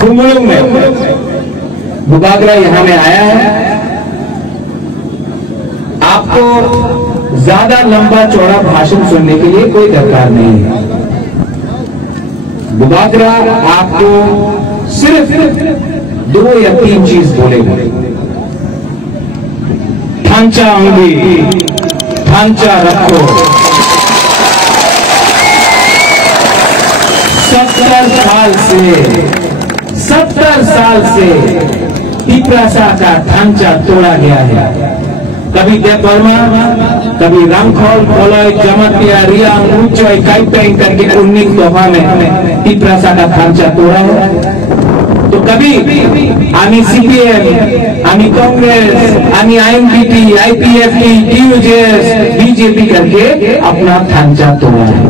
कुमलों में बुबागरा यहाँ में आया है आपको ज्यादा लंबा चौड़ा भाषण सुनने के लिए कोई दरकार नहीं है बुबागरा आपको सिर्फ 2 या 3 चीज बोलेगा ढांचा होंगी ढांचा रखो 70 साल से पिपरासा का ढांचा तोड़ा गया है कभी देवबर्मा कभी रामखोल कोलय जमातिया रिया ऊंचाई काइपेंग करके 19 दफा में पिपरासा का ढांचा तोड़ा है तो कभी आम्ही सीपीएम, आम्ही कांग्रेस, आम्ही आईएमपीटी, आईपीएफटी, टीयूजेएस, बीजेपी करके अपना ढांचा तोड़ा है।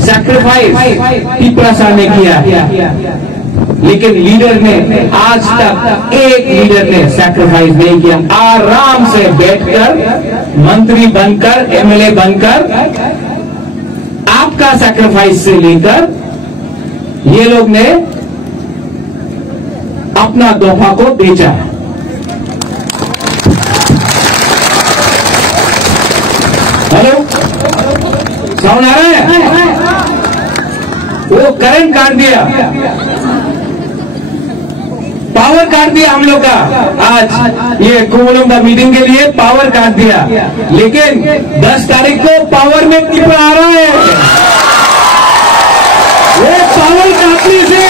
सैक्रिफाइस टिपरासा ने किया, लेकिन लीडर ने आज तक एक लीडर ने सैक्रिफाइस नहीं किया। आराम से बैठकर मंत्री बनकर, एमएलए बनकर, आपका सैक्रिफाइस से लेकर ये लोग ने अपना दोफा को बेचा है। हेलो, साउंड आ रहा है? वो करंट काट दिया, पावर काट दिया हम लोग का। आज ये कुंभलुंगा मीटिंग के लिए पावर काट दिया, लेकिन 10 तारीख को पावर में टिपरा आ रहा है। वो पावर काटने से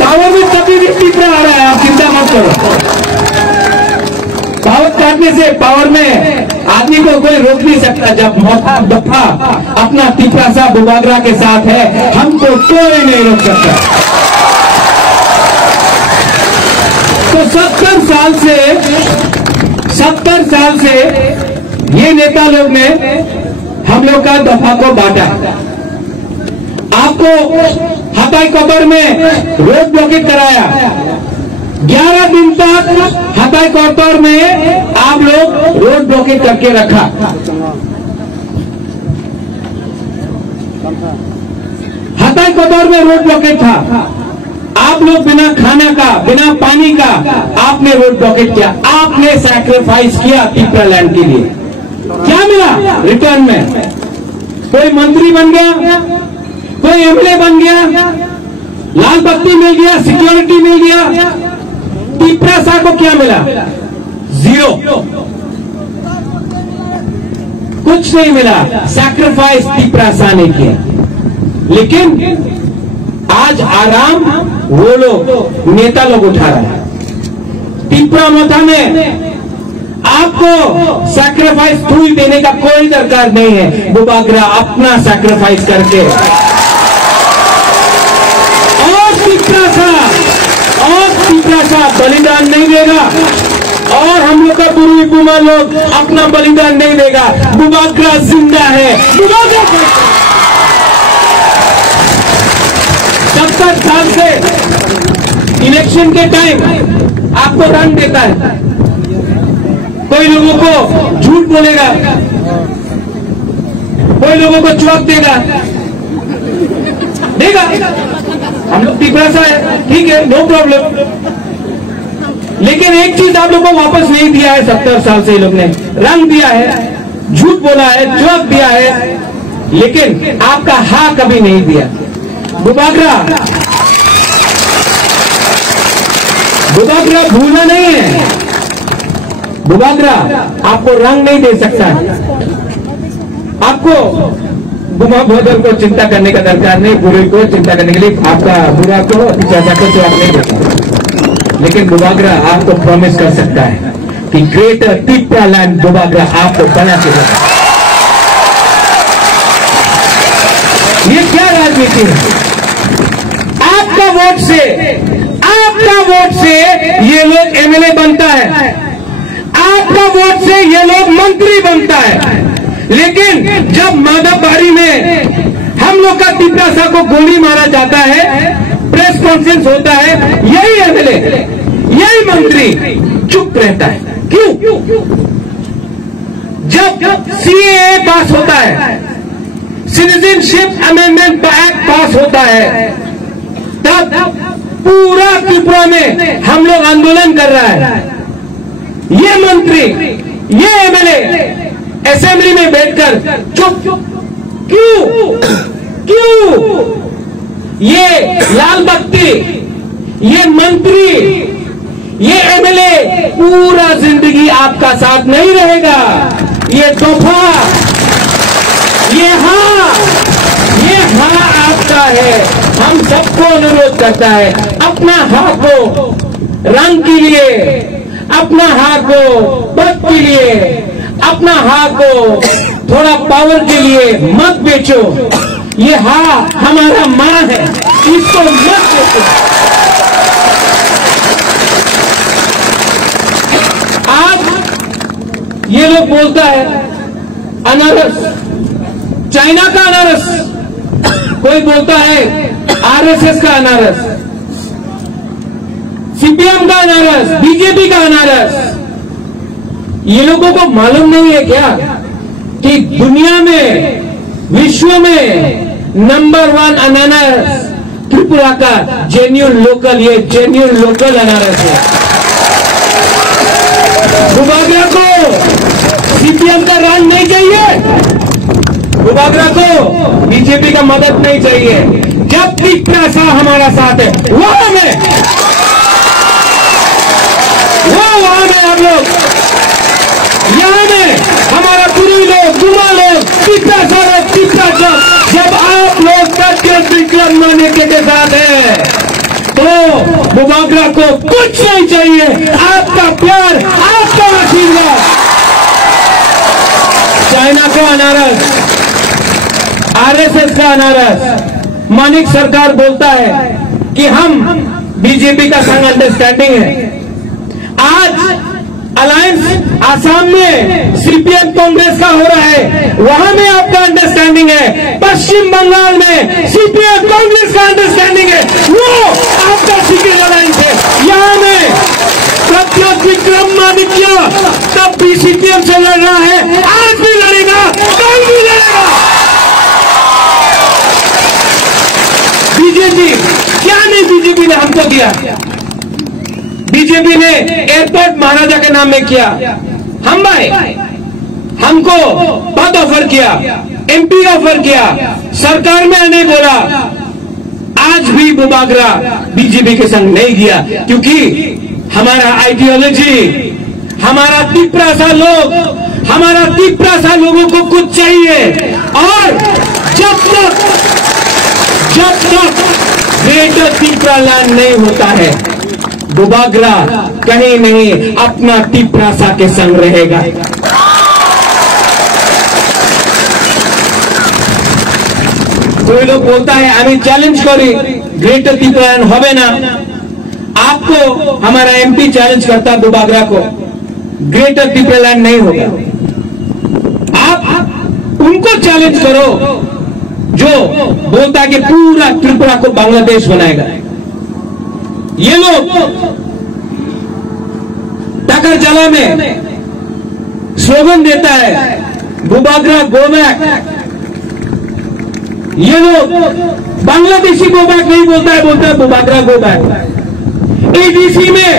पावर में कभी भी टिपरा आ रहा है, आप चिंता मत करो। पावर काटने से पावर में आदमी को कोई रोक नहीं सकता। जब मोटा दफा अपना टिपरासा बुबागरा के साथ है, हमको कोई नहीं रोक सकता। तो 70 साल से ये नेता लोग ने हम लोग का दफा को बांटा। आपको हताई कबर में रोड ब्लॉकेट कराया, 11 दिन तक हताई कबर में आप लोग रोड ब्लॉकेट करके रखा। हताई कबर में रोड ब्लॉकेट था, आप लोग बिना खाना का, बिना पानी का आपने रोड ब्लॉकेट किया। आपने सैक्रिफाइस किया टिपरा लैंड के लिए। क्या मिला रिटर्न में? कोई मंत्री बन गया, कोई एमएलए बन गया, लाल बत्ती मिल गया, सिक्योरिटी मिल गया। टिपरासा को क्या मिला? 0, कुछ नहीं मिला। सैक्रिफाइस टिपरासा ने किया, लेकिन आज आराम वो लोग नेता लोग उठा रहे हैं। टिपरा मोथा में आपको सैक्रिफाइस फूल देने का कोई दरकार नहीं है। बुबागरा अपना सैक्रिफाइस करके और टिपरासा बलिदान नहीं देगा, और हम लोग का पूर्वी कुमा लोग अपना बलिदान नहीं देगा। बुबागरा जिंदा है। बुबागरा 70 साल से इलेक्शन के टाइम आपको रंग देता है। कोई लोगों को झूठ बोलेगा, कोई लोगों को चौक देगा, हम लोग टिपरासा है, ठीक है, नो प्रॉब्लम। लेकिन एक चीज आप लोगों को वापस नहीं दिया है। 70 साल से ये लोग ने रंग दिया है, झूठ बोला है, चौक दिया है, लेकिन आपका हाँ कभी नहीं दिया। बुबागरा भूलना नहीं है। बुबागरा आपको रंग नहीं दे सकता। आपको बुमा भोदर को चिंता करने का दरकार नहीं, बुरे को चिंता करने के लिए आपका बुरा को जैसा को तो आप नहीं देता। लेकिन बुबागरा आपको प्रॉमिस कर सकता है कि ग्रेटर टिपरा लैंड बुबागरा आपको बना के देगा। ये क्या राजनीति है? आपका वोट से ये लोग एमएलए बनता है, आपका वोट से ये लोग मंत्री बनता है। लेकिन जब माधवबाड़ी में हम लोग का टिपरासा को गोली मारा जाता है, प्रेस कॉन्फ्रेंस होता है, यही एमएलए, यही मंत्री चुप रहता है। क्यों? जब सीएए पास होता है, सिटीजनशिप अमेंडमेंट एक्ट पास होता है, तब पूरा त्रिपुरा में हम लोग आंदोलन कर रहा है। ये मंत्री, ये एमएलए असेंबली में बैठकर चुप क्यों? ये लाल बत्ती, ये मंत्री, ये एमएलए पूरा जिंदगी आपका साथ नहीं रहेगा। ये तोहफा, ये हाँ आपका है। हम सबको अनुरोध करता है, अपना हाँ को रंग के लिए, अपना हाँ को पद के लिए, अपना हाँ को थोड़ा पावर के लिए मत बेचो। ये हमारा मां है, इसको मत देखो। आज ये लोग बोलता है अनारस, चाइना का अनारस, कोई बोलता है आरएसएस का अनारस, सीपीएम का अनारस, बीजेपी का अनारस। ये लोगों को मालूम नहीं है क्या कि दुनिया में, विश्व में नंबर 1 अनारस त्रिपुरा का जेन्युइन लोकल, ये जेन्युइन लोकल अनारस है। भूभागरा को सीपीएम का राज नहीं चाहिए, भूभागरा को बीजेपी का मदद नहीं चाहिए। जब त्रिपुरा हमारा साथ है वहां में हम लोग, यहाँ में हमारा पूरी लोग, जुमा लोग, पिता सड़क, पिता चौक, जब आप लोग सत्य विक्रम माने के साथ है तो भूभागरा को कुछ नहीं चाहिए, आपका प्यार, आपका आशीर्वाद। चाइना का अनारस, आरएसएस का अनारस, मानिक सरकार बोलता है कि हम बीजेपी का संग अंडरस्टैंडिंग है। आज अलायंस आसाम में सीपीएम कांग्रेस का हो रहा है, वहां में आपका अंडरस्टैंडिंग है। पश्चिम बंगाल में सीपीएम कांग्रेस का अंडरस्टैंडिंग है, वो आपका सीक्रेट अलायंस है। यहां में प्रत्युत विक्रमादित्य तब भी सीपीएम से लड़ रहा है, आज भी लड़ेगा, कल भी लड़ेगा। बीजेपी क्या नहीं बीजेपी ने हमको दिया, बीजेपी ने एयरपोर्ट महाराजा के नाम में किया, हम भाई हमको पद ऑफर किया, एमपी ऑफर किया, सरकार में आने बोला। आज भी भूभागरा बीजेपी के संग नहीं गया, क्योंकि हमारा आइडियोलॉजी, हमारा तिपरासा लोग, हमारा तिपरासा लोगों को कुछ चाहिए। और जब तक ग्रेटर तिपरा लैंड नहीं होता है, भूभागरा कहीं नहीं अपना तिपरासा के संग रहेगा। कोई लोग बोलता है আমি চ্যালেঞ্জ করি ग्रेटर तिपरा लैंड होवे ना, आपको हमारा एमपी चैलेंज करता भूभागरा को, ग्रेटर तिपरा लैंड नहीं होगा। आप उनको चैलेंज करो जो बोलता है कि पूरा त्रिपुरा को बांग्लादेश बनाएगा। ये लोग टाकरजला में स्लोगन देता है भूभागरा गो बैक, ये लोग बांग्लादेशी गो बैक नहीं बोलता है, बोलता है भूभागरा गो बैक। एडीसी में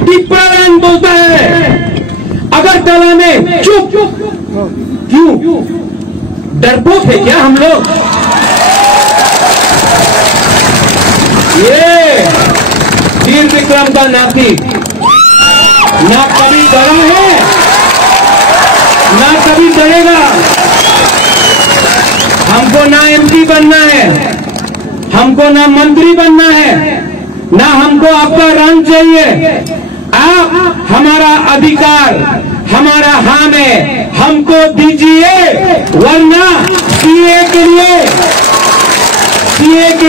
तिपरा लैंड बोलता है, अगरतला में चुप। क्यों? डरपोक है क्या हम लोग? ये वीर विक्रम का नाती ना कभी डरा है ना कभी डरेगा। हमको ना एमपी बनना है, हमको ना मंत्री बनना है, ना हमको आपका रंग चाहिए। आप हमारा अधिकार, हमारा हाँ में हमको दीजिए, वरना सीए के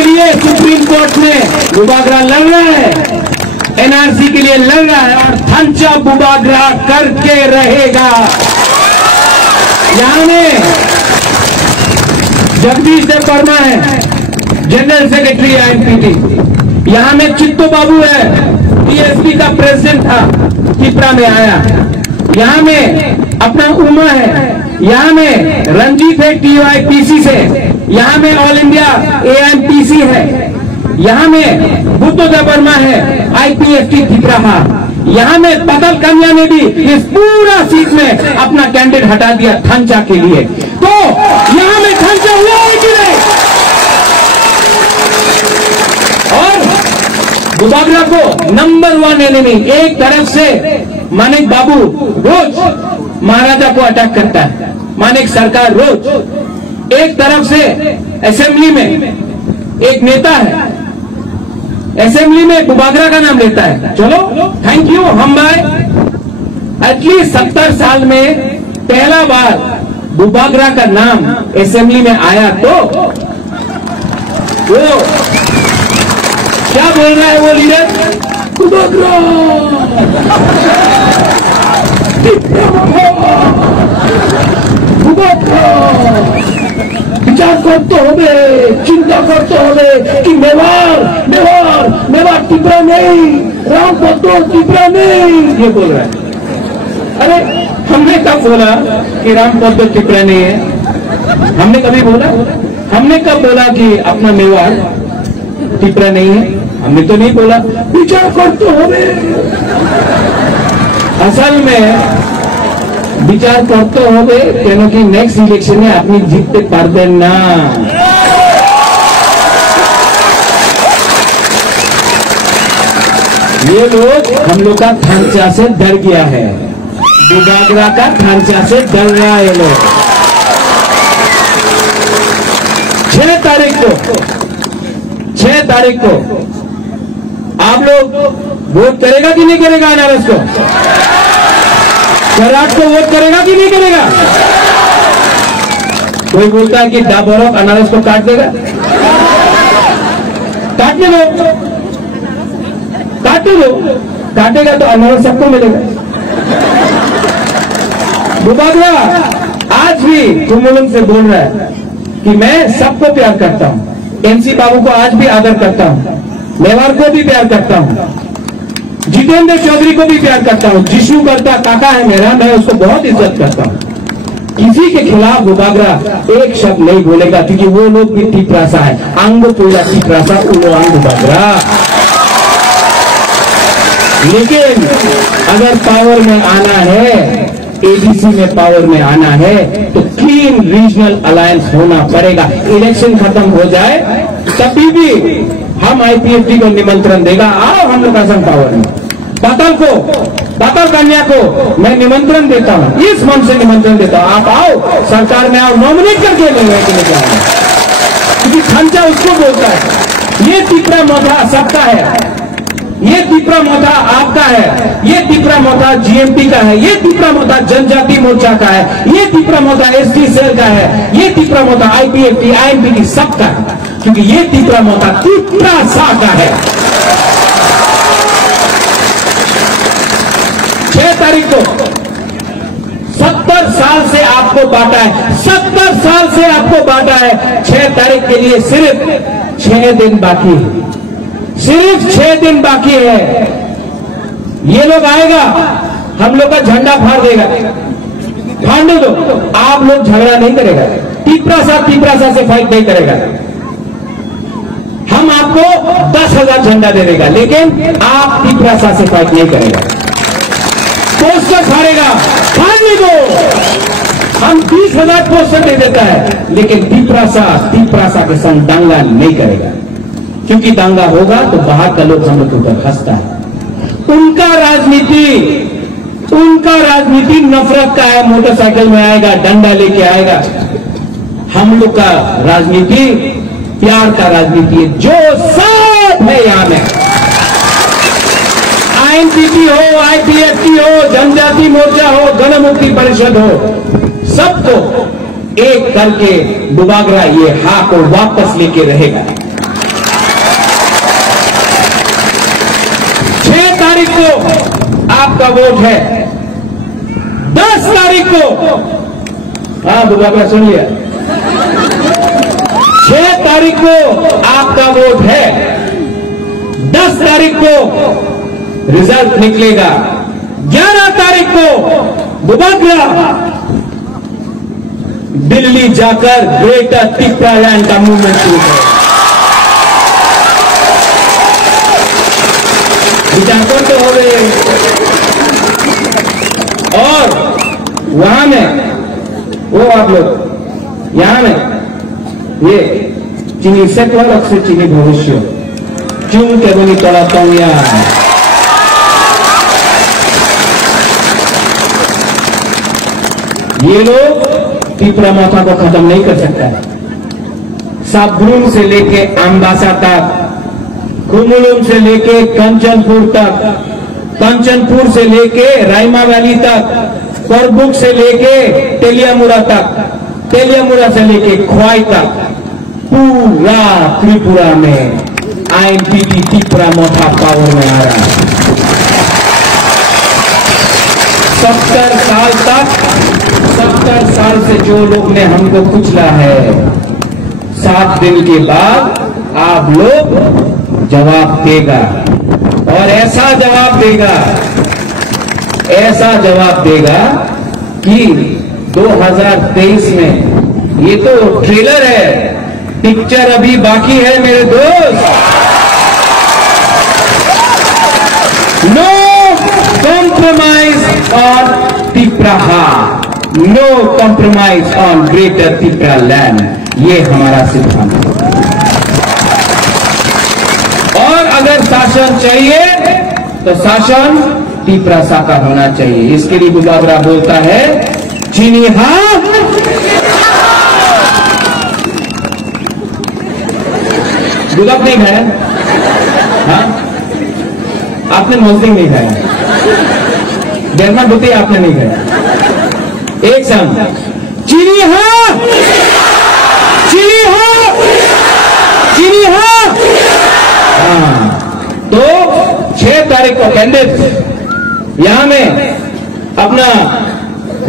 लिए सुप्रीम कोर्ट में भूभागरा लड़ रहा है, एनआरसी के लिए लड़ रहा है, और थंचा भूभागरा करके रहेगा। यहां में जगदीश देव वर्मा है, जनरल सेक्रेटरी आईएनपीटी। यहां में चित्तो बाबू है, टीएसपी का प्रेसिडेंट था, त्रिपुरा में आया। यहां में अपना उमा है, यहां में रंजीत है टीवाईपीसी से, यहां में ऑल इंडिया एएमपीसी है, यहां में बुद्धदेव वर्मा है आईपीएफटी त्रिपुरा। यहां में पतल कन्या ने भी इस पूरा सीट में अपना कैंडिडेट हटा दिया थंचा के लिए। तो यहां में थंचा हुआ है कि नहीं? और भूभागरा को नंबर 1 एनिमी, एक तरफ से मानिक बाबू रोज महाराजा को अटैक करता है, मानिक सरकार रोज। एक तरफ से असेंबली में एक नेता है, असेंबली में भूभागरा का नाम लेता है। चलो थैंक यू, हम भाई एटलीस्ट 70 साल में पहला बार भूभागरा का नाम असेंबली में आया, तो वो क्या बोल रहा है वो लीडर? विचार करते হবে, चिंता करते হবে कि मेवाड़ टिपरा नहीं, रामपद्दो टिपरा नहीं, ये बोल रहा है। अरे हमने कब बोला कि रामपद्दो टिपरा नहीं है? हमने कभी बोला? हमने कब बोला कि अपना मेवाड़ टिपरा नहीं है? हमने तो नहीं बोला। विचार करते হবে। असल में বিচার করতে হবে কেন কি নেক্সট ইলেকশনে আপনি জিততে পারবেন না। ये लोग हम लोग का ढांचा से डर गया है, बुबागरा का ढांचा से डर रहा है लोग। 6 तारीख को आप लोग वोट करेगा कि नहीं करेगा अनारस को? कराट को वोट करेगा कि नहीं करेगा? कोई बोलता है कि डाबरों अनारस को काट देगा। काटने दो, काटेगा तो अनारस सबको मिलेगा। बुबागरा आज भी कुमुलम से बोल रहा है कि मैं सबको प्यार करता हूं, एमसी बाबू को आज भी आदर करता हूं, मेवाड़ को भी प्यार करता हूं, जितेंद्र चौधरी को भी प्यार करता हूं, जिशु करता काका है मेरा, मैं उसको बहुत इज्जत करता हूं। किसी के खिलाफ बुबागरा एक शब्द नहीं बोलेगा क्योंकि वो लोग भी टिपरासा है, अंग पूरा टिपरासा उलो अंग बुबागरा। लेकिन अगर पावर में आना है, एडीसी में पावर में आना है तो क्लीन रीजनल अलायंस होना पड़ेगा। इलेक्शन खत्म हो जाए तभी भी हम आईपीएफटी को निमंत्रण देगा, आओ हम लोग असम पावर में। पाताल कन्या को मैं निमंत्रण देता हूं, इस मन से निमंत्रण देता हूं, आप आओ सरकार में आओ, नॉमिनेट करके लेंगे क्योंकि खंचा उसको बोलता है। ये टिपरा मोथा सबका है, ये टिपरा मोथा आपका है, ये टिपरा मोथा जीएमपी का है, ये टिपरा मोथा जनजाति मोर्चा का है, ये टिपरा मोथा एसटी सेल का है, ये टिपरा मोथा आईपीएफटी आईएनपी सबका है क्योंकि ये टिपरा मोथा टिपरासा का है। 6 तारीख को 70 साल से आपको बांटा है, 70 साल से आपको बांटा है। 6 तारीख के लिए सिर्फ 6 दिन बाकी है, सिर्फ 6 दिन बाकी है। ये लोग आएगा, हम लोग का झंडा फाड़ देगा, फाड़ने दो, आप लोग झगड़ा नहीं करेगा, टिपरासा से फाइट नहीं करेगा। हम आपको 10,000 झंडा दे देगा लेकिन आप टिपरासा से फाइट नहीं करेगा। पोस्टर फाड़ेगा, फाड़ने दो, हम 20,000 पोस्टर दे देता है लेकिन टिपरासा के संग दंगा नहीं करेगा क्योंकि दंगा होगा तो बाहर का लोग हम लोग के ऊपर हंसता है। उनका राजनीति नफरत का है, मोटरसाइकिल में आएगा, डंडा लेके आएगा। हम लोग का राजनीति प्यार का राजनीति है, जो सब है यहां में, आईएनपीपी हो, आईपीएफटी हो, जनजाति मोर्चा हो, गणमुक्ति परिषद हो, सबको एक करके बुबागरा ये हा को वापस लेके रहेगा। 6 तारीख को आपका वोट है, 10 तारीख को, हाँ बुबागरा सुन लिया, 6 तारीख को आपका वोट है, 10 तारीख को रिजल्ट निकलेगा, 11 तारीख को बुबागरा दिल्ली जाकर ग्रेटर टिपरालैंड का मूवमेंट शुरू करेगा। विचार करते हो गए और वहां में वो आप लोग यहां में ये चीनी सेकुलर से चीनी भविष्य क्यों के बनी तोड़ाता हूं यार। ये लोग टिपरा मोथा को खत्म नहीं कर सकता है। साबरूम से लेके अम्बासा तक, कुमुलुम से लेके कंचनपुर तक, कंचनपुर से लेके रायमा वैली तक, करबुक से लेके तेलियामुरा तक, तेलियामुरा से लेके ख्वाई तक, पूरा त्रिपुरा में आईएनपीटी त्रिपुरा मोटा पावर में आ रहा है। 70 साल तक 70 साल से जो लोग ने हमको कुचला है, 7 दिन के बाद आप लोग जवाब देगा, और ऐसा जवाब देगा कि 2023 में, ये तो ट्रेलर है, पिक्चर अभी बाकी है मेरे दोस्त। No compromise on Tripura, no compromise on greater Tripura land, ये हमारा सिद्धांत है। और अगर शासन चाहिए तो शासन त्रिपुरा सा का होना चाहिए। इसके लिए बुलावरा बोलता है चीनी हाँ, गुलाब नहीं खाया? हाँ, आपने मोलसिंग नहीं खाया, डेरमा डूते आपने नहीं खाया। एक संग चीनी हाँ, चीनी हाँ, चीनी हाँ। हाँ, तो 6 तारीख को कैंडिडेट यहां में अपना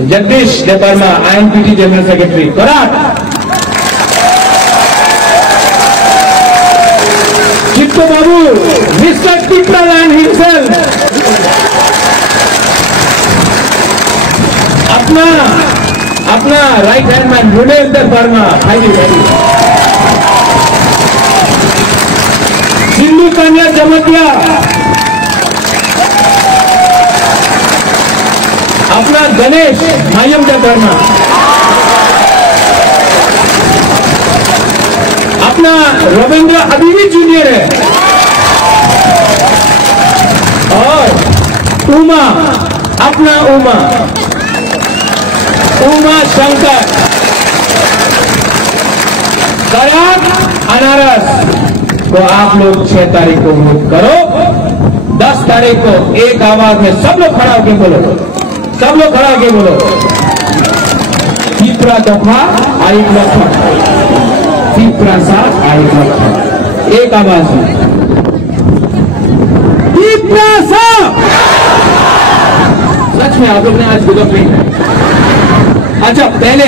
Jagdish Debbarma INPT general secretary Karat, Chitta babu mister Tripura land himself, अपना right hand man Runendra Verma, Sindhu Kanya Jamatia, अपना गणेश मायम वर्मा, अपना रविंद्र अभी भी जूनियर है, और उमा, अपना उमा शंकर, कराट अनारस को आप लोग 6 तारीख को वोट करो। 10 तारीख को एक आवाज में सब लोग खड़ा होकर बोलो, सब लोग खड़ा होकर बोलो, त्रिपुरा दफा आयुक्त लक्ष्य, त्रिपुरा सा आयुक्त लक्ष्य, एक आवाज में त्रिपुरा सा। सच में आप लोग ने आज गुजर नहीं है। अच्छा, पहले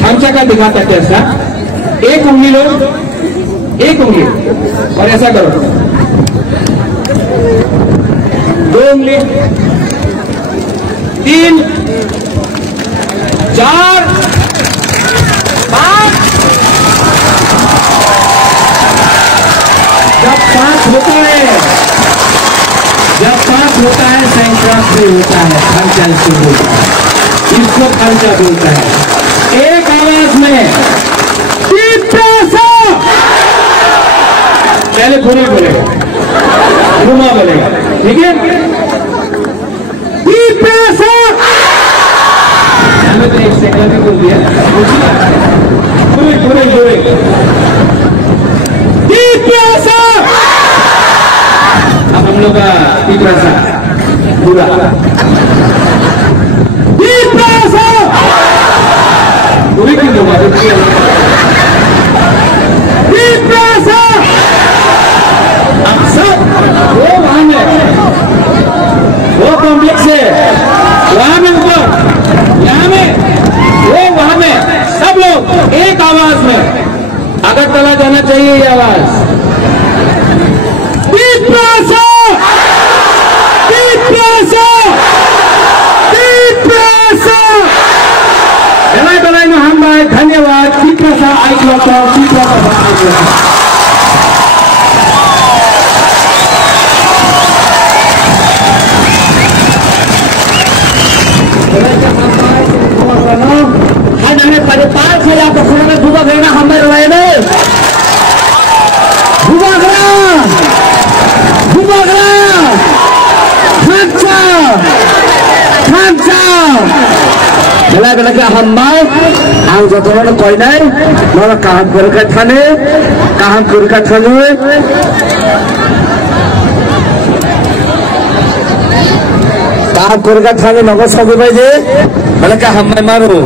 थामचा का दिखाता कैसा, एक उंगली लो, एक उंगली और ऐसा करो, 2 उंगली, 3, 4, 5। जब 5 होता है संक्रांति होता है, खर्चा शुरू होता है, इसको खर्चा बोलता है। एक आवाज में पहले पूरे बोलेगा, घुमा बोलेगा, ठीक है? हमें तो एक सेकंड भी बोल दिया, पूरे अब हम लोग का त्रिपुरा सा पूरा पूरी क्यों होगा? सब वो वहां में, वो कॉम्प्लेक्स है वहां में, ऊपर यहाँ में, वो वहां में, सब लोग एक आवाज में अगरतला जाना चाहिए। ये आवाज बलाई में हम भाई धन्यवाद। त्रिपुरा सा हमें 5,000 का खुला में भूबा करना हमारे रहे में भूबा बेला बेला के हम्बाय आं जतोनो कोई नहीं मारा काम करके थाने काम करके थाने नगद सब भाई जे बेला के हम्बाय मारो